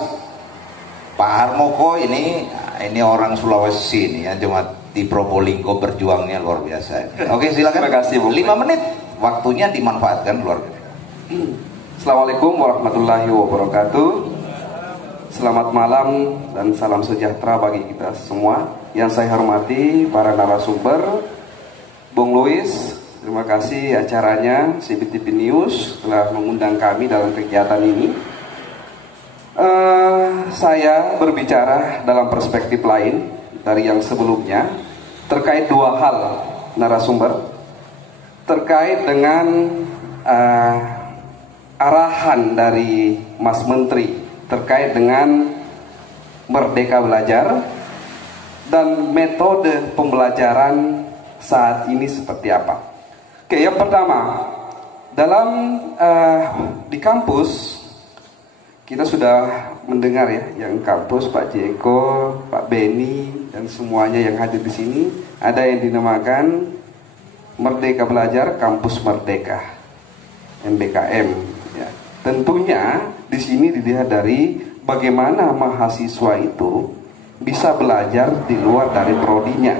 Pak Harmoko ini orang Sulawesi ini ya, cuma di Probolinggo berjuangnya luar biasa. Oke, silakan. Terima kasih, 5 menit waktunya dimanfaatkan luar biasa. Assalamualaikum warahmatullahi wabarakatuh. Selamat malam dan salam sejahtera bagi kita semua. Yang saya hormati para narasumber, Bung Louis, terima kasih acaranya CPTV News telah mengundang kami dalam kegiatan ini. Saya berbicara dalam perspektif lain dari yang sebelumnya terkait dua hal narasumber, terkait dengan arahan dari Mas Menteri terkait dengan Merdeka Belajar dan metode pembelajaran saat ini seperti apa. Oke, yang pertama, dalam di kampus kita sudah mendengar ya, yang kampus Pak Jeko, Pak Beni dan semuanya yang hadir di sini, ada yang dinamakan Merdeka Belajar Kampus Merdeka, MBKM. Ya. Tentunya di sini dilihat dari bagaimana mahasiswa itu bisa belajar di luar dari prodinya.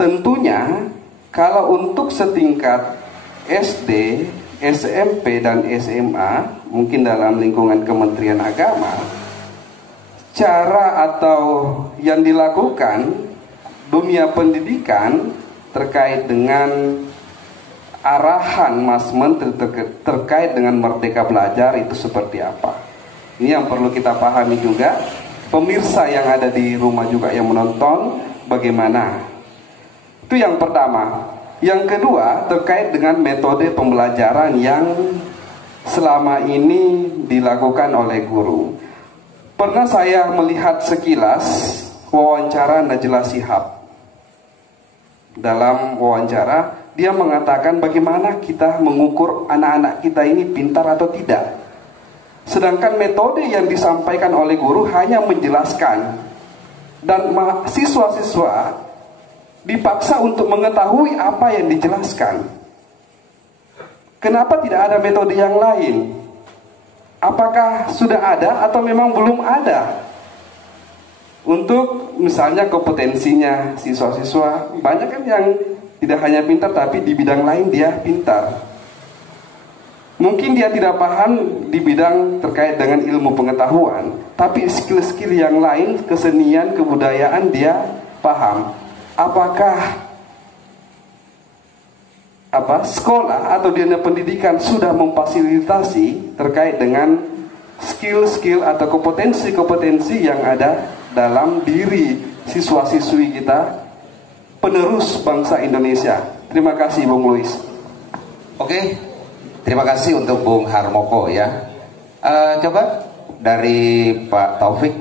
Tentunya kalau untuk setingkat SD, SMP dan SMA, mungkin dalam lingkungan Kementerian Agama, cara atau yang dilakukan dunia pendidikan terkait dengan arahan Mas Menteri terkait dengan Merdeka Belajar itu seperti apa. Ini yang perlu kita pahami juga. Pemirsa yang ada di rumah juga yang menonton, bagaimana. Itu yang pertama. Yang kedua, terkait dengan metode pembelajaran yang selama ini dilakukan oleh guru. Pernah saya melihat sekilas wawancara Najla Shihab. Dalam wawancara, dia mengatakan bagaimana kita mengukur anak-anak kita ini pintar atau tidak. Sedangkan metode yang disampaikan oleh guru hanya menjelaskan, dan siswa-siswa dipaksa untuk mengetahui apa yang dijelaskan. Kenapa tidak ada metode yang lain? Apakah sudah ada atau memang belum ada? Untuk misalnya kompetensinya siswa-siswa, banyak kan yang tidak hanya pintar tapi di bidang lain dia pintar. Mungkin dia tidak paham di bidang terkait dengan ilmu pengetahuan, tapi skill-skill yang lain, kesenian, kebudayaan dia paham. Apakah sekolah atau dunia pendidikan sudah memfasilitasi terkait dengan skill-skill atau kompetensi-kompetensi yang ada dalam diri siswa-siswi kita, penerus bangsa Indonesia. Terima kasih Bung Louis. Oke, terima kasih untuk Bung Harmoko ya. Coba dari Pak Taufik.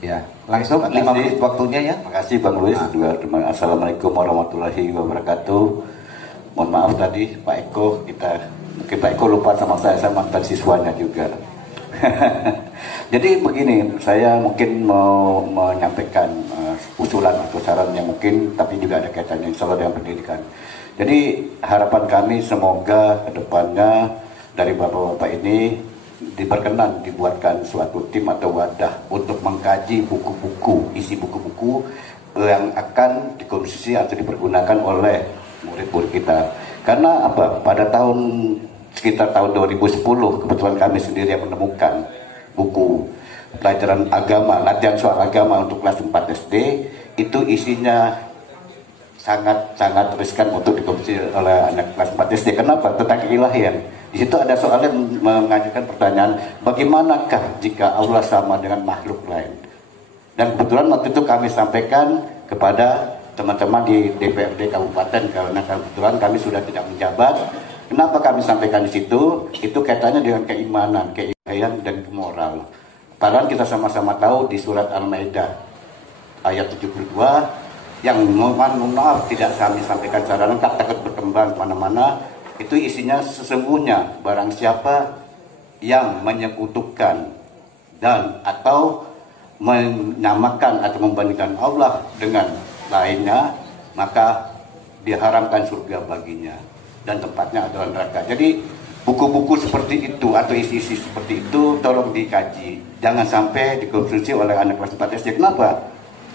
Ya, langsung 5 menit waktunya ya. Makasih Bang Luis. Assalamualaikum warahmatullahi wabarakatuh. Mohon maaf tadi Pak Eko, mungkin Pak Eko lupa sama saya mantan siswanya juga. Jadi begini, saya mungkin mau menyampaikan usulan atau saran yang mungkin, tapi juga ada kaitannya insya Allah dengan pendidikan. Jadi harapan kami semoga kedepannya dari bapak-bapak ini diperkenan dibuatkan suatu tim atau wadah untuk mengkaji buku-buku, isi buku-buku yang akan dikonsumsi atau dipergunakan oleh murid-murid kita. Karena apa? Pada sekitar tahun 2010 kebetulan kami sendiri yang menemukan buku pelajaran agama, latihan soal agama untuk kelas 4 SD, itu isinya sangat riskan untuk dikonsumsi oleh anak kelas 4 SD. Kenapa? Tentang keilahian. Di situ ada soal yang mengajukan pertanyaan, bagaimanakah jika Allah sama dengan makhluk lain? Dan kebetulan waktu itu kami sampaikan kepada teman-teman di DPRD Kabupaten, karena kebetulan kami sudah tidak menjabat. Kenapa kami sampaikan di situ? Itu kaitannya dengan keimanan, keilahian, dan moral. Padahal kita sama-sama tahu di surat Al-Maidah ayat 72 yang mohon maaf tidak kami sampaikan secara lengkap, takut berkembang kemana-mana. Itu isinya sesungguhnya barang siapa yang menyekutukan dan atau menyamakan atau membandingkan Allah dengan lainnya, maka diharamkan surga baginya dan tempatnya adalah neraka. Jadi buku-buku seperti itu atau isi-isi seperti itu tolong dikaji, jangan sampai dikonsumsi oleh anak kelas 4 SD. Kenapa?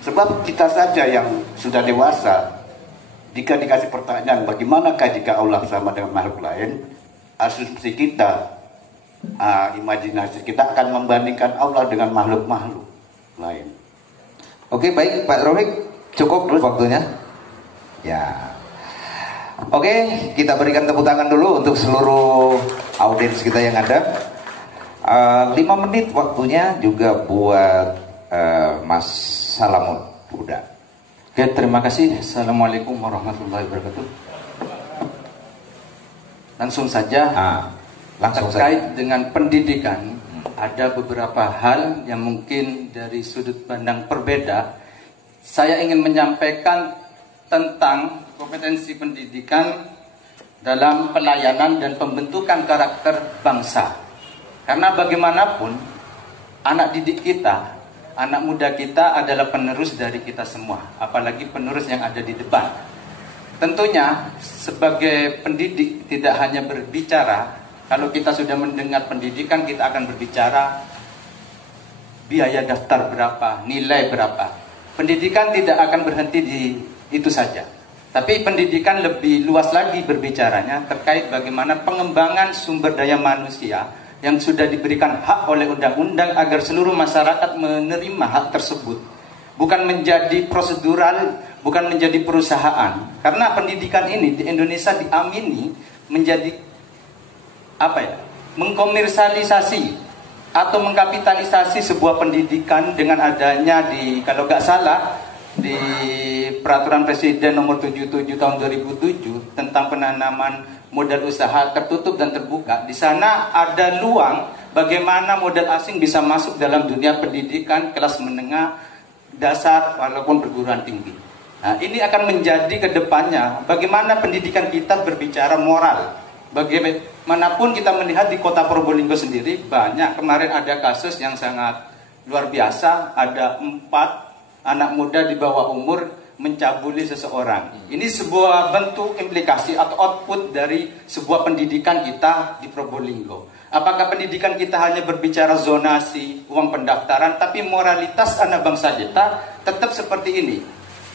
Sebab kita saja yang sudah dewasa, jika dikasih pertanyaan bagaimanakah jika Allah sama dengan makhluk lain, asumsi kita, imajinasi kita akan membandingkan Allah dengan makhluk-makhluk lain. Oke, baik Pak Rofik, cukup dulu waktunya. Ya. Oke, kita berikan tepuk tangan dulu untuk seluruh audiens kita yang ada. 5 menit waktunya juga buat Mas Salamud Huda. Oke, terima kasih. Assalamualaikum warahmatullahi wabarakatuh. Langsung saja, terkait dengan pendidikan, ada beberapa hal yang mungkin dari sudut pandang berbeda. Saya ingin menyampaikan tentang kompetensi pendidikan dalam pelayanan dan pembentukan karakter bangsa. Karena bagaimanapun, anak didik kita, anak muda kita adalah penerus dari kita semua, apalagi penerus yang ada di depan. Tentunya sebagai pendidik tidak hanya berbicara, kalau kita sudah mendengar pendidikan kita akan berbicara biaya daftar berapa, nilai berapa. Pendidikan tidak akan berhenti di itu saja. Tapi pendidikan lebih luas lagi berbicaranya terkait bagaimana pengembangan sumber daya manusia yang sudah diberikan hak oleh undang-undang agar seluruh masyarakat menerima hak tersebut. Bukan menjadi prosedural, bukan menjadi perusahaan. Karena pendidikan ini di Indonesia diamini menjadi mengkomersialisasi atau mengkapitalisasi sebuah pendidikan dengan adanya kalau nggak salah di Peraturan Presiden Nomor 77 Tahun 2007 tentang penanaman modal usaha tertutup dan terbuka. Di sana ada luang bagaimana modal asing bisa masuk dalam dunia pendidikan kelas menengah, dasar, walaupun perguruan tinggi. Nah, ini akan menjadi kedepannya bagaimana pendidikan kita berbicara moral. Bagaimanapun kita melihat di kota Probolinggo sendiri banyak, kemarin ada kasus yang sangat luar biasa, ada 4 anak muda di bawah umur mencabuli seseorang. Ini sebuah bentuk implikasi atau output dari sebuah pendidikan kita di Probolinggo. Apakah pendidikan kita hanya berbicara zonasi, uang pendaftaran, tapi moralitas anak bangsa kita tetap seperti ini?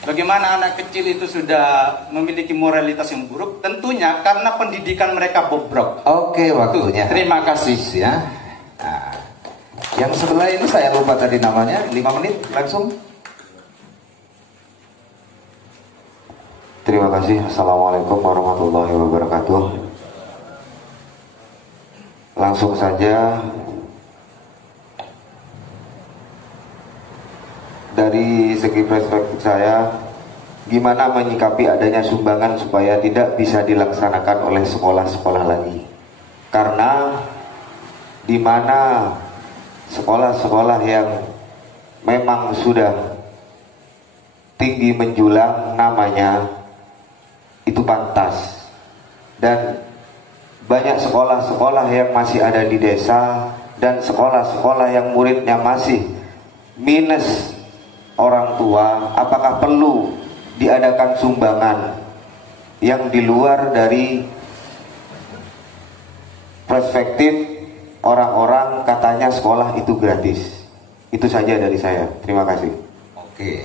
Bagaimana anak kecil itu sudah memiliki moralitas yang buruk? Tentunya karena pendidikan mereka bobrok. Oke, waktunya. Terima kasih. Ya. Nah, yang sebelah ini saya lupa tadi namanya. 5 menit langsung. Terima kasih. Assalamualaikum warahmatullahi wabarakatuh. Langsung saja, dari segi perspektif saya, gimana menyikapi adanya sumbangan supaya tidak bisa dilaksanakan oleh sekolah-sekolah lagi. Karena di mana sekolah-sekolah yang memang sudah tinggi menjulang namanya, itu pantas. Dan banyak sekolah-sekolah yang masih ada di desa dan sekolah-sekolah yang muridnya masih minus orang tua, apakah perlu diadakan sumbangan yang di luar dari perspektif orang-orang katanya sekolah itu gratis? Itu saja dari saya. Terima kasih. Oke.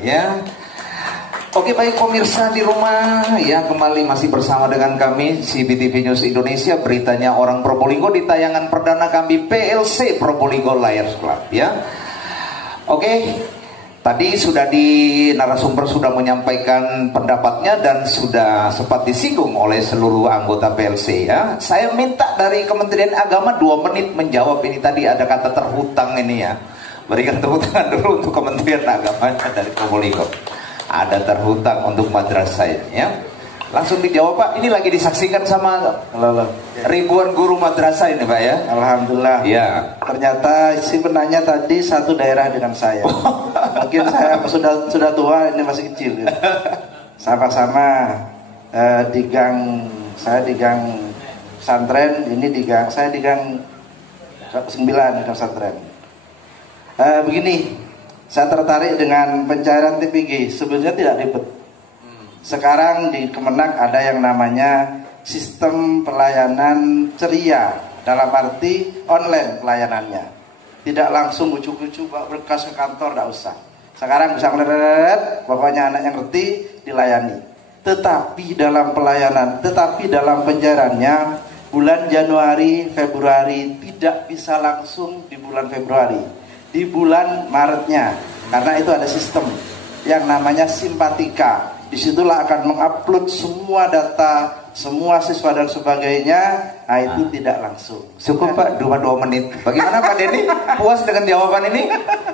Ya. Oke, baik pemirsa di rumah, ya kembali masih bersama dengan kami CBTV News Indonesia. Beritanya orang Probolinggo di tayangan perdana kami PLC Probolinggo Liars Club, ya. Oke. Tadi sudah narasumber sudah menyampaikan pendapatnya dan sudah sempat disinggung oleh seluruh anggota PLC, ya. Saya minta dari Kementerian Agama 2 menit menjawab ini, tadi ada kata terhutang ini, ya. Berikan tepuk tangan dulu untuk Kementerian Agama dari Probolinggo. Ada terhutang untuk madrasah ini, ya. Langsung dijawab, Pak. Ini lagi disaksikan sama ribuan guru madrasah ini, Pak, ya. Alhamdulillah. Ya. Ternyata si penanya tadi satu daerah dengan saya. Mungkin saya sudah tua, ini masih kecil. Gitu. Sama-sama di gang, saya di gang pesantren, ini di gang, saya di gang 9 di gang pesantren. Begini, saya tertarik dengan pencairan TPG. Sebenarnya tidak ribet. Sekarang di Kemenak ada yang namanya sistem pelayanan ceria, dalam arti online pelayanannya. Tidak langsung ujuk-ujuk bawa berkas ke kantor, tidak usah. Sekarang bisa ngeliat, pokoknya anak yang ngerti dilayani. Tetapi dalam pelayanan, tetapi dalam pencairannya bulan Januari, Februari tidak bisa langsung di bulan Februari, di bulan Maretnya, karena itu ada sistem yang namanya Simpatika. Disitulah akan mengupload semua data, semua siswa dan sebagainya. Nah, itu tidak langsung. Cukup, Pak, 2 menit. Bagaimana Pak Denny? Puas dengan jawaban ini?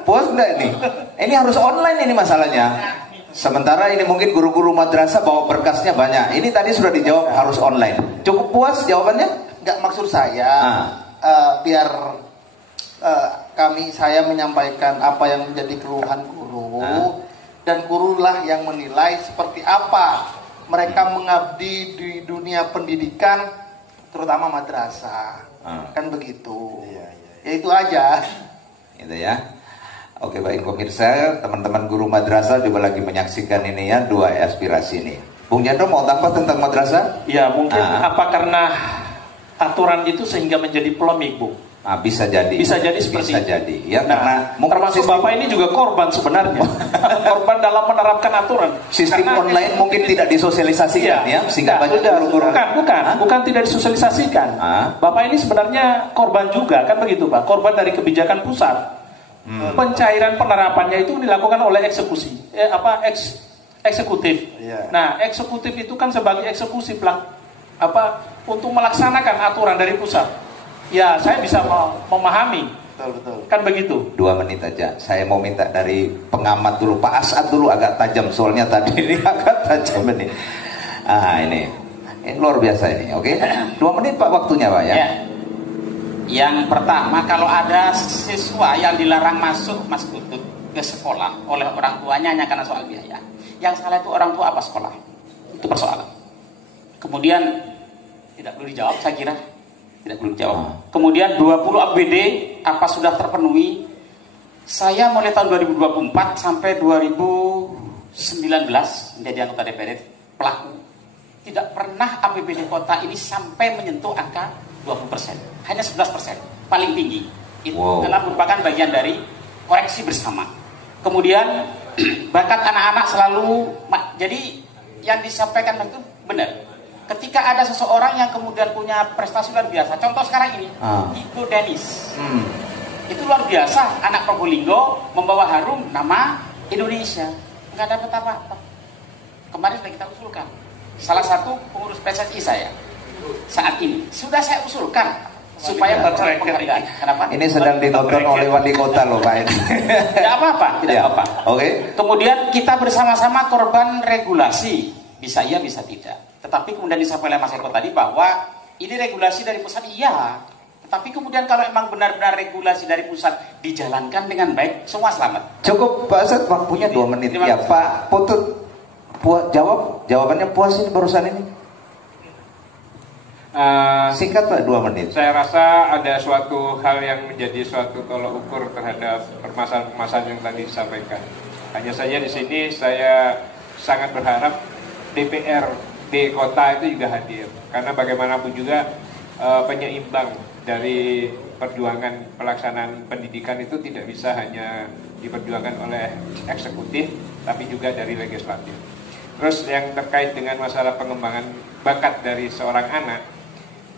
Puas enggak ini? Ini harus online ini masalahnya. Sementara ini mungkin guru-guru madrasah bawa berkasnya banyak. Ini tadi sudah dijawab harus online. Cukup puas jawabannya? Enggak, maksud saya biar saya menyampaikan apa yang menjadi keluhan guru. Dan gurulah yang menilai seperti apa mereka mengabdi di dunia pendidikan, terutama madrasah. Kan begitu. Ya itu aja. Itu ya. Oke, baik pemirsa, teman-teman guru madrasah juga lagi menyaksikan ini, ya, 2 aspirasi ini. Bung Jando mau tambah tentang madrasah? Ya, mungkin apa karena aturan itu sehingga menjadi polemik, Bung? Bisa jadi. Bisa jadi seperti bisa itu. Jadi. Ya, karena termasuk Bapak ini juga korban sebenarnya. Korban dalam menerapkan aturan. Sistem online mungkin tidak disosialisasikan, ya, sehingga banyak guru-guru. Bukan tidak disosialisasikan. Bapak ini sebenarnya korban juga, kan begitu, Pak? Korban dari kebijakan pusat. Pencairan penerapannya itu dilakukan oleh eksekutif. Nah, eksekutif itu kan sebagai eksekusi untuk melaksanakan aturan dari pusat. Ya, saya bisa memahami. Betul. Kan begitu. 2 menit aja. Saya mau minta dari pengamat dulu, Pak Asad dulu, agak tajam soalnya tadi ini agak tajam ini. Ini luar biasa ini. Oke. 2 menit Pak waktunya, Pak, ya. Yang pertama, kalau ada siswa yang dilarang masuk Mas Putut ke sekolah oleh orang tuanya hanya karena soal biaya. Yang salah itu orang tua apa sekolah? Itu persoalan. Kemudian tidak perlu dijawab, saya kira. Tidak perlu dijawab. Kemudian 20 APBD apa sudah terpenuhi? Saya mulai tahun 2024 sampai 2019 menjadi anggota DPR pelaku. Tidak pernah APBD kota ini sampai menyentuh angka 20%. Hanya 11%, paling tinggi. Itu adalah merupakan bagian dari koreksi bersama. Kemudian bakat anak-anak selalu, jadi yang disampaikan itu benar. Ketika ada seseorang yang kemudian punya prestasi luar biasa, contoh sekarang ini, Ibu Denis, itu luar biasa, anak Probolinggo membawa harum nama Indonesia, nggak dapat apa-apa. Kemarin sudah kita usulkan, salah satu pengurus PSSI saya saat ini sudah saya usulkan supaya bercerai penghargaan. Kenapa? Ini sedang ditonton oleh wali kota loh, Pak. Tidak apa-apa, tidak apa-apa. Oke. Kemudian kita bersama-sama korban regulasi, bisa iya bisa tidak. Tetapi kemudian disampaikan oleh Mas Eko tadi bahwa ini regulasi dari pusat, iya. Tapi kemudian kalau emang benar-benar regulasi dari pusat dijalankan dengan baik, semua selamat. Cukup Pak Ustadz, waktunya 2 menit. Ya Pak Putut, jawabannya puas ini barusan ini. Singkat Pak, 2 menit. Saya rasa ada suatu hal yang menjadi suatu tolak ukur terhadap permasalahan-permasalahan yang tadi disampaikan. Hanya saja di sini saya sangat berharap DPRD kota itu juga hadir, karena bagaimanapun juga penyeimbang dari perjuangan pelaksanaan pendidikan itu tidak bisa hanya diperjuangkan oleh eksekutif, tapi juga dari legislatif. Terus yang terkait dengan masalah pengembangan bakat dari seorang anak,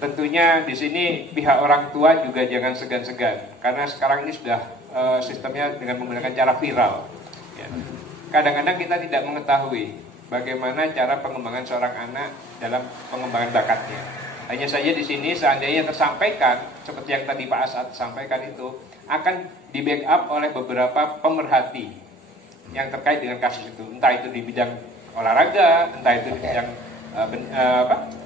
tentunya di sini pihak orang tua juga jangan segan-segan, karena sekarang ini sudah sistemnya dengan menggunakan cara viral. Ya. Kadang-kadang kita tidak mengetahui bagaimana cara pengembangan seorang anak dalam pengembangan bakatnya. Hanya saja di sini seandainya tersampaikan seperti yang tadi Pak Asad sampaikan itu, akan di backup oleh beberapa pemerhati yang terkait dengan kasus itu, entah itu di bidang olahraga, entah itu di bidang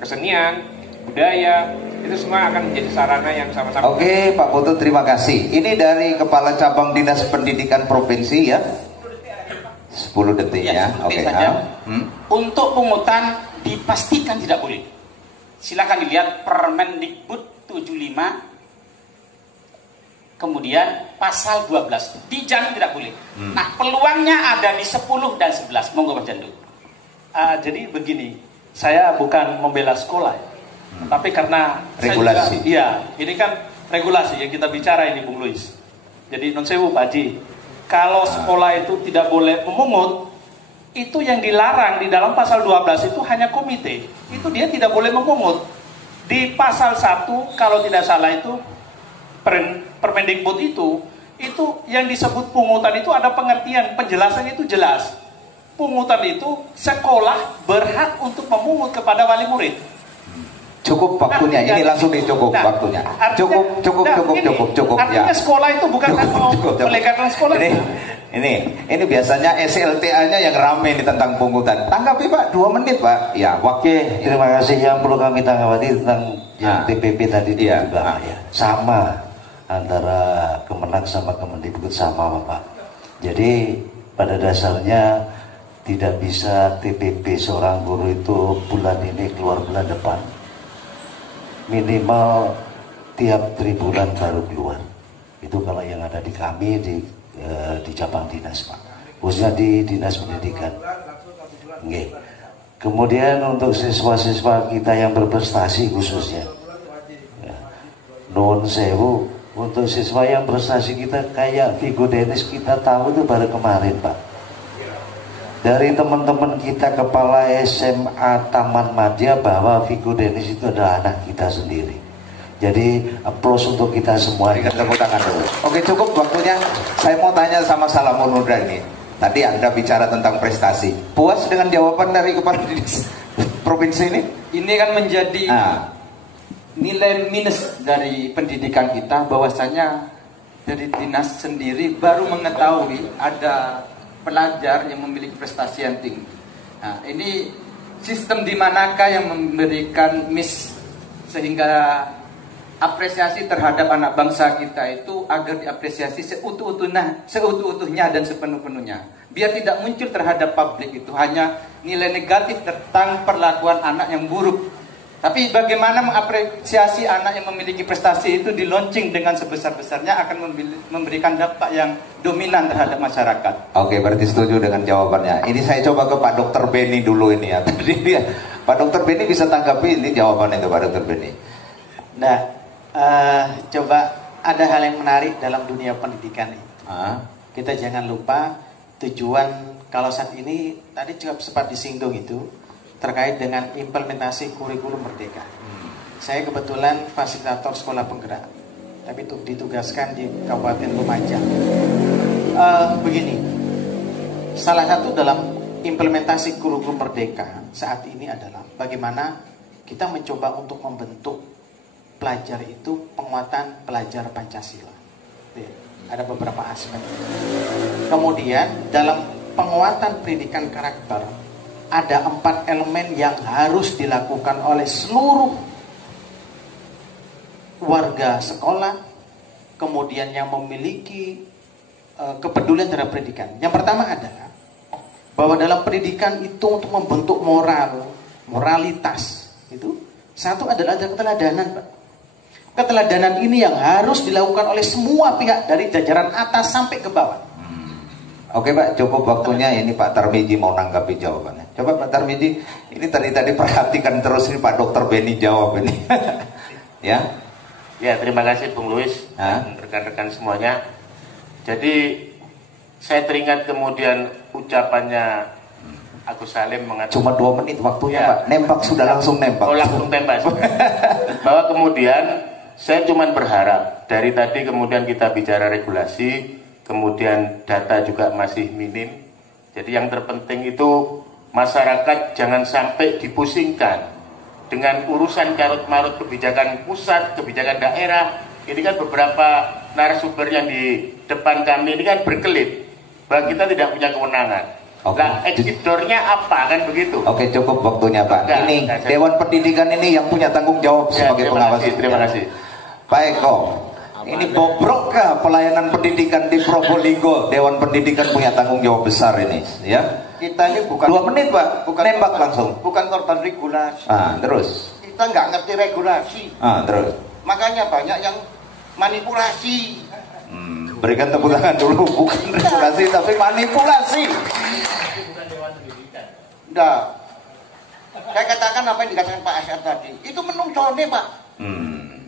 kesenian, budaya, itu semua akan menjadi sarana yang sama-sama. Oke Pak Putut, terima kasih. Ini dari Kepala Cabang Dinas Pendidikan Provinsi ya. 10 detik ya. Oke. Untuk pungutan dipastikan tidak boleh. Silakan dilihat Permendikbud 75 kemudian pasal 12 dijamin tidak boleh. Nah, peluangnya ada di 10 dan 11. Monggo Mas Jandu. Jadi begini, saya bukan membela sekolah ya. Tapi karena regulasi. Ini kan regulasi yang kita bicara ini Bung Luis. Jadi non sewu Pak Haji, kalau sekolah itu tidak boleh memungut, itu yang dilarang di dalam pasal 12 itu hanya komite. Itu dia tidak boleh memungut. Di pasal 1 kalau tidak salah itu Permendikbud itu yang disebut pungutan itu ada pengertian, penjelasannya itu jelas. Pungutan itu sekolah berhak untuk memungut kepada wali murid. Cukup waktunya, ini langsung dicukup waktunya. Cukup. Artinya sekolah itu bukan melegalkan sekolah. Ini biasanya SLTA-nya yang ramai ini tentang pungutan. Tanggapi Pak, 2 menit Pak. Ya, Oke, terima kasih. Yang perlu kami tanggapi tentang yang TPP tadi juga ya. Sama antara Kemenak sama Kemendikbud sama Bapak. Jadi pada dasarnya tidak bisa TPP seorang guru itu bulan ini keluar bulan depan. Minimal tiap 3 bulan baru keluar. Itu kalau yang ada di kami di cabang dinas Pak, khususnya di dinas pendidikan. Oke. Kemudian untuk siswa-siswa kita yang berprestasi khususnya, non sewu, untuk siswa yang prestasi kita kayak Vigo Dennis kita tahu itu baru kemarin Pak. Dari teman-teman kita kepala SMA Taman Madya bahwa Vigo Dennis itu adalah anak kita sendiri. Jadi applause untuk kita semua. Tepuk tangan dulu. Oke, cukup waktunya. Saya mau tanya sama Salamun Nurdra ini. Tadi Anda bicara tentang prestasi. Puas dengan jawaban dari Kepala Dinas Provinsi ini? Ini kan menjadi nilai minus dari pendidikan kita, bahwasanya dari dinas sendiri baru mengetahui ada pelajar yang memiliki prestasi yang tinggi. Nah, ini sistem di manakah yang memberikan miss sehingga apresiasi terhadap anak bangsa kita itu agar diapresiasi seutuh-utuhnya dan sepenuh-penuhnya. Biar tidak muncul terhadap publik itu hanya nilai negatif tentang perlakuan anak yang buruk. Tapi bagaimana mengapresiasi anak yang memiliki prestasi itu di launching dengan sebesar-besarnya akan memberikan dampak yang dominan terhadap masyarakat. Oke, berarti setuju dengan jawabannya. Ini saya coba ke Pak Dr. Beni dulu ini ya. Tadi dia, Pak Dr. Beni bisa tanggapi ini jawaban itu Pak Dr. Beni. Nah, coba ada hal yang menarik dalam dunia pendidikan ini. Kita jangan lupa tujuan kalau saat ini tadi juga sempat disinggung itu terkait dengan implementasi kurikulum merdeka. Saya kebetulan fasilitator sekolah penggerak, tapi ditugaskan di Kabupaten Lumajang. Begini, salah satu dalam implementasi kurikulum merdeka saat ini adalah bagaimana kita mencoba untuk membentuk pelajar itu penguatan pelajar Pancasila. Ada beberapa aspek. Kemudian dalam penguatan pendidikan karakter ada 4 elemen yang harus dilakukan oleh seluruh warga sekolah, kemudian yang memiliki kepedulian terhadap pendidikan. Yang pertama adalah bahwa dalam pendidikan itu untuk membentuk moralitas itu satu adalah ada keteladanan, Pak. Keteladanan ini yang harus dilakukan oleh semua pihak dari jajaran atas sampai ke bawah. Oke Pak, cukup waktunya. Ini Pak Tarmiji mau nanggapi jawabannya. Coba Pak Tarmiji, ini tadi perhatikan terus ini Pak Dr. Benny jawab ini. Ya. Ya, terima kasih Bung Luis dan rekan-rekan semuanya. Jadi saya teringat kemudian ucapannya Agus Salim mengatakan cuma 2 menit waktunya Pak. Nembak sudah langsung nembak. Oh, langsung tembak. Bahwa kemudian saya cuma berharap dari tadi kemudian kita bicara regulasi, kemudian data juga masih minim. Jadi yang terpenting itu masyarakat jangan sampai dipusingkan dengan urusan carut-marut kebijakan pusat, kebijakan daerah. Ini kan beberapa narasumber yang di depan kami ini kan berkelit bahwa kita tidak punya kewenangan. Nah, exit door-nya apa kan begitu? Oke, cukup waktunya Pak. Ini Dewan Pendidikan ini yang punya tanggung jawab sebagai pengawas. Terima kasih. Pak Eko, ini bobrokkah pelayanan pendidikan di Probolinggo? Dewan Pendidikan punya tanggung jawab besar ini, ya. Kita ini bukan 2 menit Pak, nembak langsung. Bukan korban regulasi. Terus. Kita nggak ngerti regulasi. Terus. Makanya banyak yang manipulasi. Berikan tepuk tangan dulu, bukan regulasi tapi manipulasi. Nah, saya katakan apa yang dikatakan Pak Asyar tadi, itu menungcone Pak,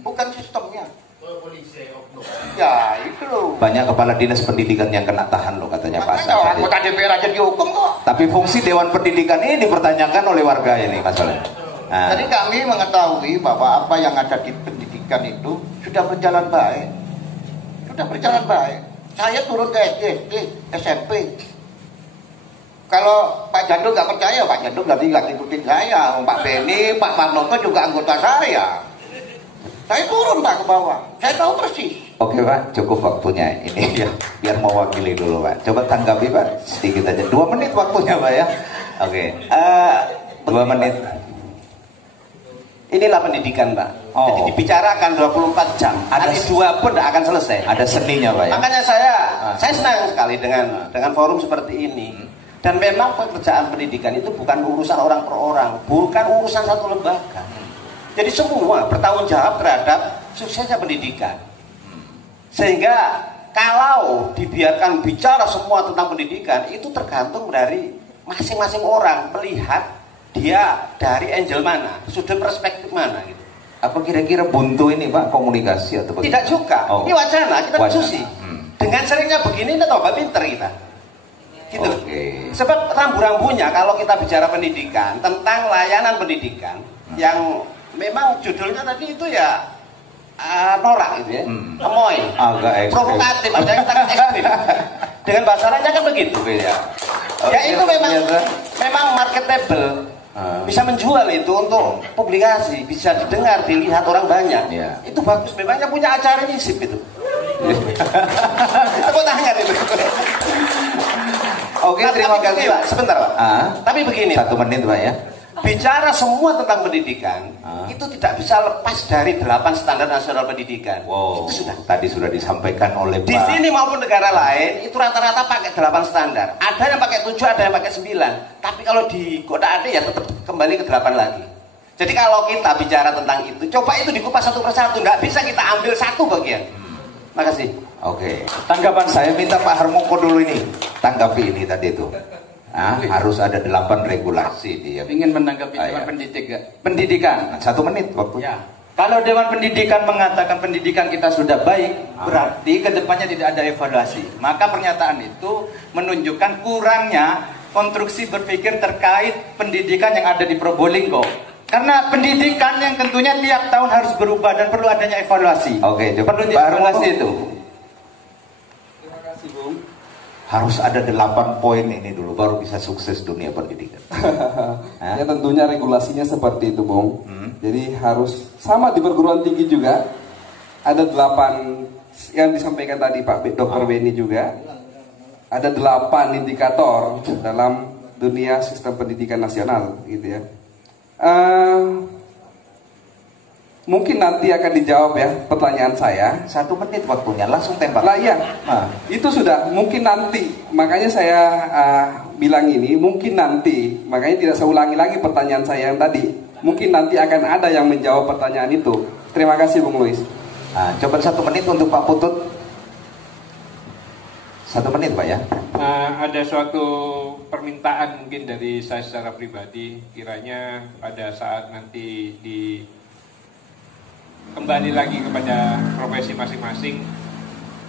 bukan sistemnya. Ya itu loh. Banyak kepala dinas pendidikan yang kena tahan loh katanya Pak Asyar. Anggota DPR aja dihukum kok. Tapi fungsi Dewan Pendidikan ini dipertanyakan oleh warga ini masalahnya. Jadi kami mengetahui bahwa apa yang ada di pendidikan itu sudah berjalan baik. Saya turun ke SD, SMP. Kalau Pak Jandul nggak percaya, Pak Jandul berarti nggak ngikutin saya. Pak Benny, Pak Marnoto juga anggota saya. Saya turun Pak ke bawah. Saya tahu persis. Oke Pak, cukup waktunya ini ya. Biar mewakili dulu Pak. Coba tanggapi Pak, sedikit aja. 2 menit waktunya Pak ya. Oke. 2 menit. Inilah pendidikan Pak. Jadi dibicarakan 24 jam. Ada 2 pun tidak akan selesai. Ada seninya Pak ya. Makanya saya senang sekali dengan forum seperti ini. Dan memang pekerjaan pendidikan itu bukan urusan orang per orang, bukan urusan satu lembaga. Jadi semua bertanggung jawab terhadap suksesnya pendidikan. Sehingga kalau dibiarkan bicara semua tentang pendidikan, itu tergantung dari masing-masing orang melihat dia dari angle mana, sudut perspektif mana gitu. Apa kira-kira buntu ini Pak komunikasi atau bagaimana? Tidak juga. Ini wacana, kita diskusi. Dengan seringnya begini, kita tambah pinter kita. Gitu. Sebab rambu-rambunya kalau kita bicara pendidikan, tentang layanan pendidikan yang memang judulnya tadi itu ya norak gitu ya, amoy, agak provokatif, ada yang sangat ekstrim. Dengan bahasa lainnya kan begitu. Ya itu memang marketable. Bisa menjual itu untuk publikasi, bisa didengar, dilihat orang banyak. Itu bagus, memangnya punya acara nyisip itu. Aku tanya itu. Oke, terima kasih Pak. Sebentar Pak. Tapi begini. 1 menit Pak ya. Bicara semua tentang pendidikan, itu tidak bisa lepas dari 8 standar nasional pendidikan. Itu sudah. Tadi sudah disampaikan oleh Di sini maupun negara lain, itu rata-rata pakai 8 standar. Ada yang pakai 7, ada yang pakai 9. Tapi kalau di Kota Ade ya tetap kembali ke 8 lagi. Jadi kalau kita bicara tentang itu, coba itu dikupas satu persatu. Nggak bisa kita ambil satu bagian. Makasih. Oke. Tanggapan saya minta Pak Harmoko dulu ini. Tanggapi ini tadi itu. Harus ada 8 regulasi dia. Ingin menanggapi Dewan Pendidikan. 1 menit waktu. Ya. Kalau Dewan Pendidikan mengatakan pendidikan kita sudah baik, berarti kedepannya tidak ada evaluasi. Maka pernyataan itu menunjukkan kurangnya konstruksi berpikir terkait pendidikan yang ada di Probolinggo. Karena pendidikan yang tentunya tiap tahun harus berubah dan perlu adanya evaluasi. Oke, perlu dievaluasi itu. Terima kasih Bung. Harus ada 8 poin ini dulu baru bisa sukses dunia pendidikan. Ya tentunya regulasinya seperti itu Bung. Jadi harus sama di perguruan tinggi juga. Ada 8 yang disampaikan tadi Pak Dr. Benny juga. Ada 8 indikator dalam dunia sistem pendidikan nasional gitu ya. mungkin nanti akan dijawab ya pertanyaan saya. 1 menit waktunya, langsung tembak. Lah iya, itu sudah mungkin nanti. Makanya saya bilang ini mungkin nanti. Makanya tidak saya ulangi lagi pertanyaan saya yang tadi. Mungkin nanti akan ada yang menjawab pertanyaan itu. Terima kasih Bung Luis. Coba 1 menit untuk Pak Putut. 1 menit Pak ya. Ada suatu permintaan mungkin dari saya secara pribadi, kiranya pada saat nanti kembali lagi kepada profesi masing-masing,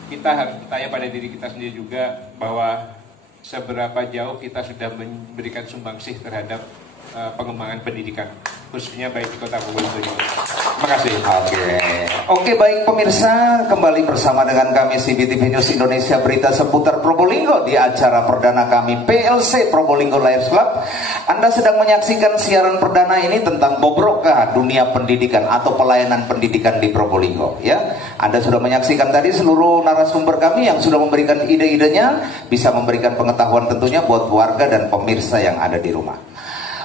kita harus bertanya pada diri kita sendiri juga bahwa seberapa jauh kita sudah memberikan sumbangsih terhadap pengembangan pendidikan, khususnya baik di Kota Probolinggo juga. Terima kasih. Oke, baik pemirsa, kembali bersama dengan kami CBTV News Indonesia, berita seputar Probolinggo di acara perdana kami PLC Probolinggo Liars Club. Anda sedang menyaksikan siaran perdana ini tentang bobrokah dunia pendidikan atau pelayanan pendidikan di Probolinggo. Ya, Anda sudah menyaksikan tadi seluruh narasumber kami yang sudah memberikan ide-idenya, bisa memberikan pengetahuan tentunya buat warga dan pemirsa yang ada di rumah.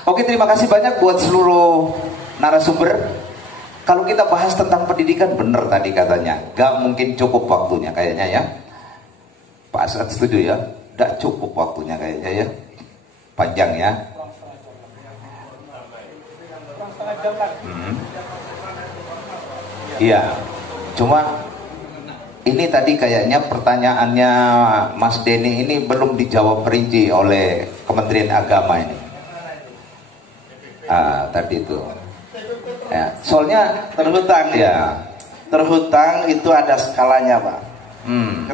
Oke, terima kasih banyak buat seluruh narasumber. Kalau kita bahas tentang pendidikan, benar tadi katanya, gak mungkin cukup waktunya kayaknya ya. Pak Asad setuju ya? Gak cukup waktunya kayaknya ya. Panjang ya. Iya, cuma ini tadi kayaknya pertanyaannya Mas Denny ini belum dijawab perinci oleh Kementerian Agama ini. Tadi itu. Ya, soalnya terhutang ya. Terhutang itu ada skalanya, Pak.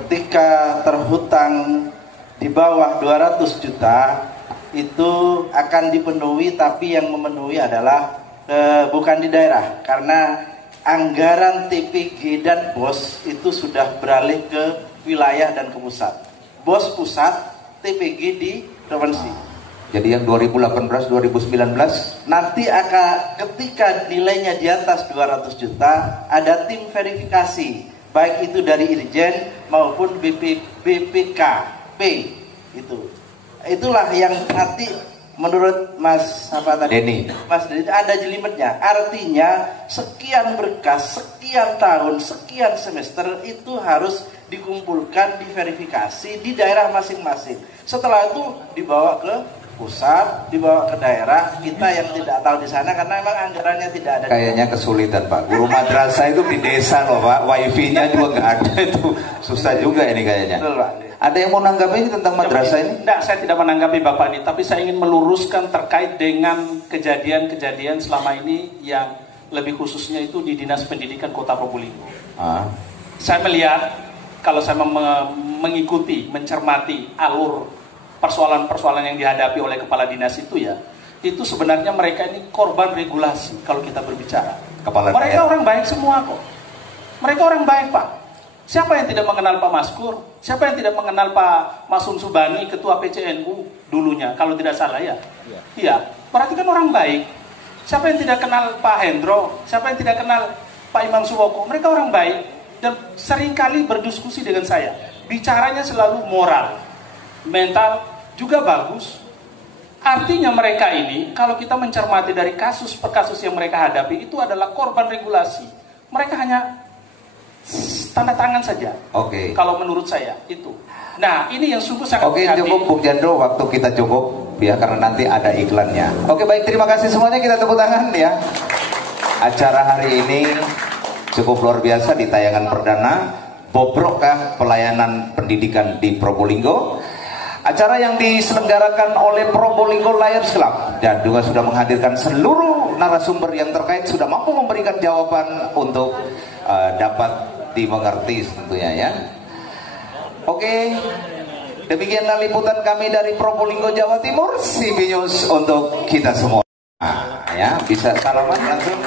Ketika terhutang di bawah 200 juta itu akan dipenuhi, tapi yang memenuhi adalah bukan di daerah, karena anggaran TPG dan BOS itu sudah beralih ke wilayah dan ke pusat. BOS pusat, TPG di provinsi. Jadi yang 2018-2019 nanti akan ketika nilainya di atas 200 juta ada tim verifikasi, baik itu dari Irjen maupun BPKP itu. Itulah yang nanti menurut Mas Denny ada jelimetnya. Artinya sekian berkas, sekian tahun, sekian semester itu harus dikumpulkan, diverifikasi di daerah masing-masing. Setelah itu dibawa ke pusat, dibawa ke daerah. Kita yang tidak tahu di sana karena memang anggarannya tidak ada. Kayaknya kesulitan Pak. Guru madrasah itu di desa loh Pak. Wifi-nya juga nggak ada, itu susah juga ini kayaknya. Betul, Pak. Ada yang mau nanggapi ini tentang madrasah ini? Tidak, saya tidak menanggapi Bapak ini, tapi saya ingin meluruskan terkait dengan kejadian-kejadian selama ini yang lebih khususnya itu di Dinas Pendidikan Kota Probolinggo. Saya melihat, kalau saya mengikuti, mencermati alur persoalan-persoalan yang dihadapi oleh kepala dinas itu ya, itu sebenarnya mereka ini korban regulasi kalau kita berbicara. Mereka orang baik semua kok. Mereka orang baik Pak. Siapa yang tidak mengenal Pak Maskur? Siapa yang tidak mengenal Pak Masum Subani, Ketua PCNU dulunya, kalau tidak salah ya? Iya, berarti kan orang baik. Siapa yang tidak kenal Pak Hendro? Siapa yang tidak kenal Pak Imam Suwoko? Mereka orang baik dan seringkali berdiskusi dengan saya. Bicaranya selalu moral, mental juga bagus. Artinya mereka ini, kalau kita mencermati dari kasus per kasus yang mereka hadapi, itu adalah korban regulasi. Mereka hanya tanda tangan saja. Kalau menurut saya itu. Nah, ini yang sungguh sangat cukup Bung Jandro, waktu kita cukup ya, karena nanti ada iklannya. Baik, terima kasih semuanya, kita tepuk tangan ya. Acara hari ini cukup luar biasa di tayangan perdana, bobrokah pelayanan pendidikan di Probolinggo. Acara yang diselenggarakan oleh Probolinggo Liars Club dan juga sudah menghadirkan seluruh narasumber yang terkait, sudah mampu memberikan jawaban untuk dapat dimengerti tentunya ya. Demikianlah liputan kami dari Probolinggo, Jawa Timur, CB News untuk kita semua. Ya, bisa salaman langsung.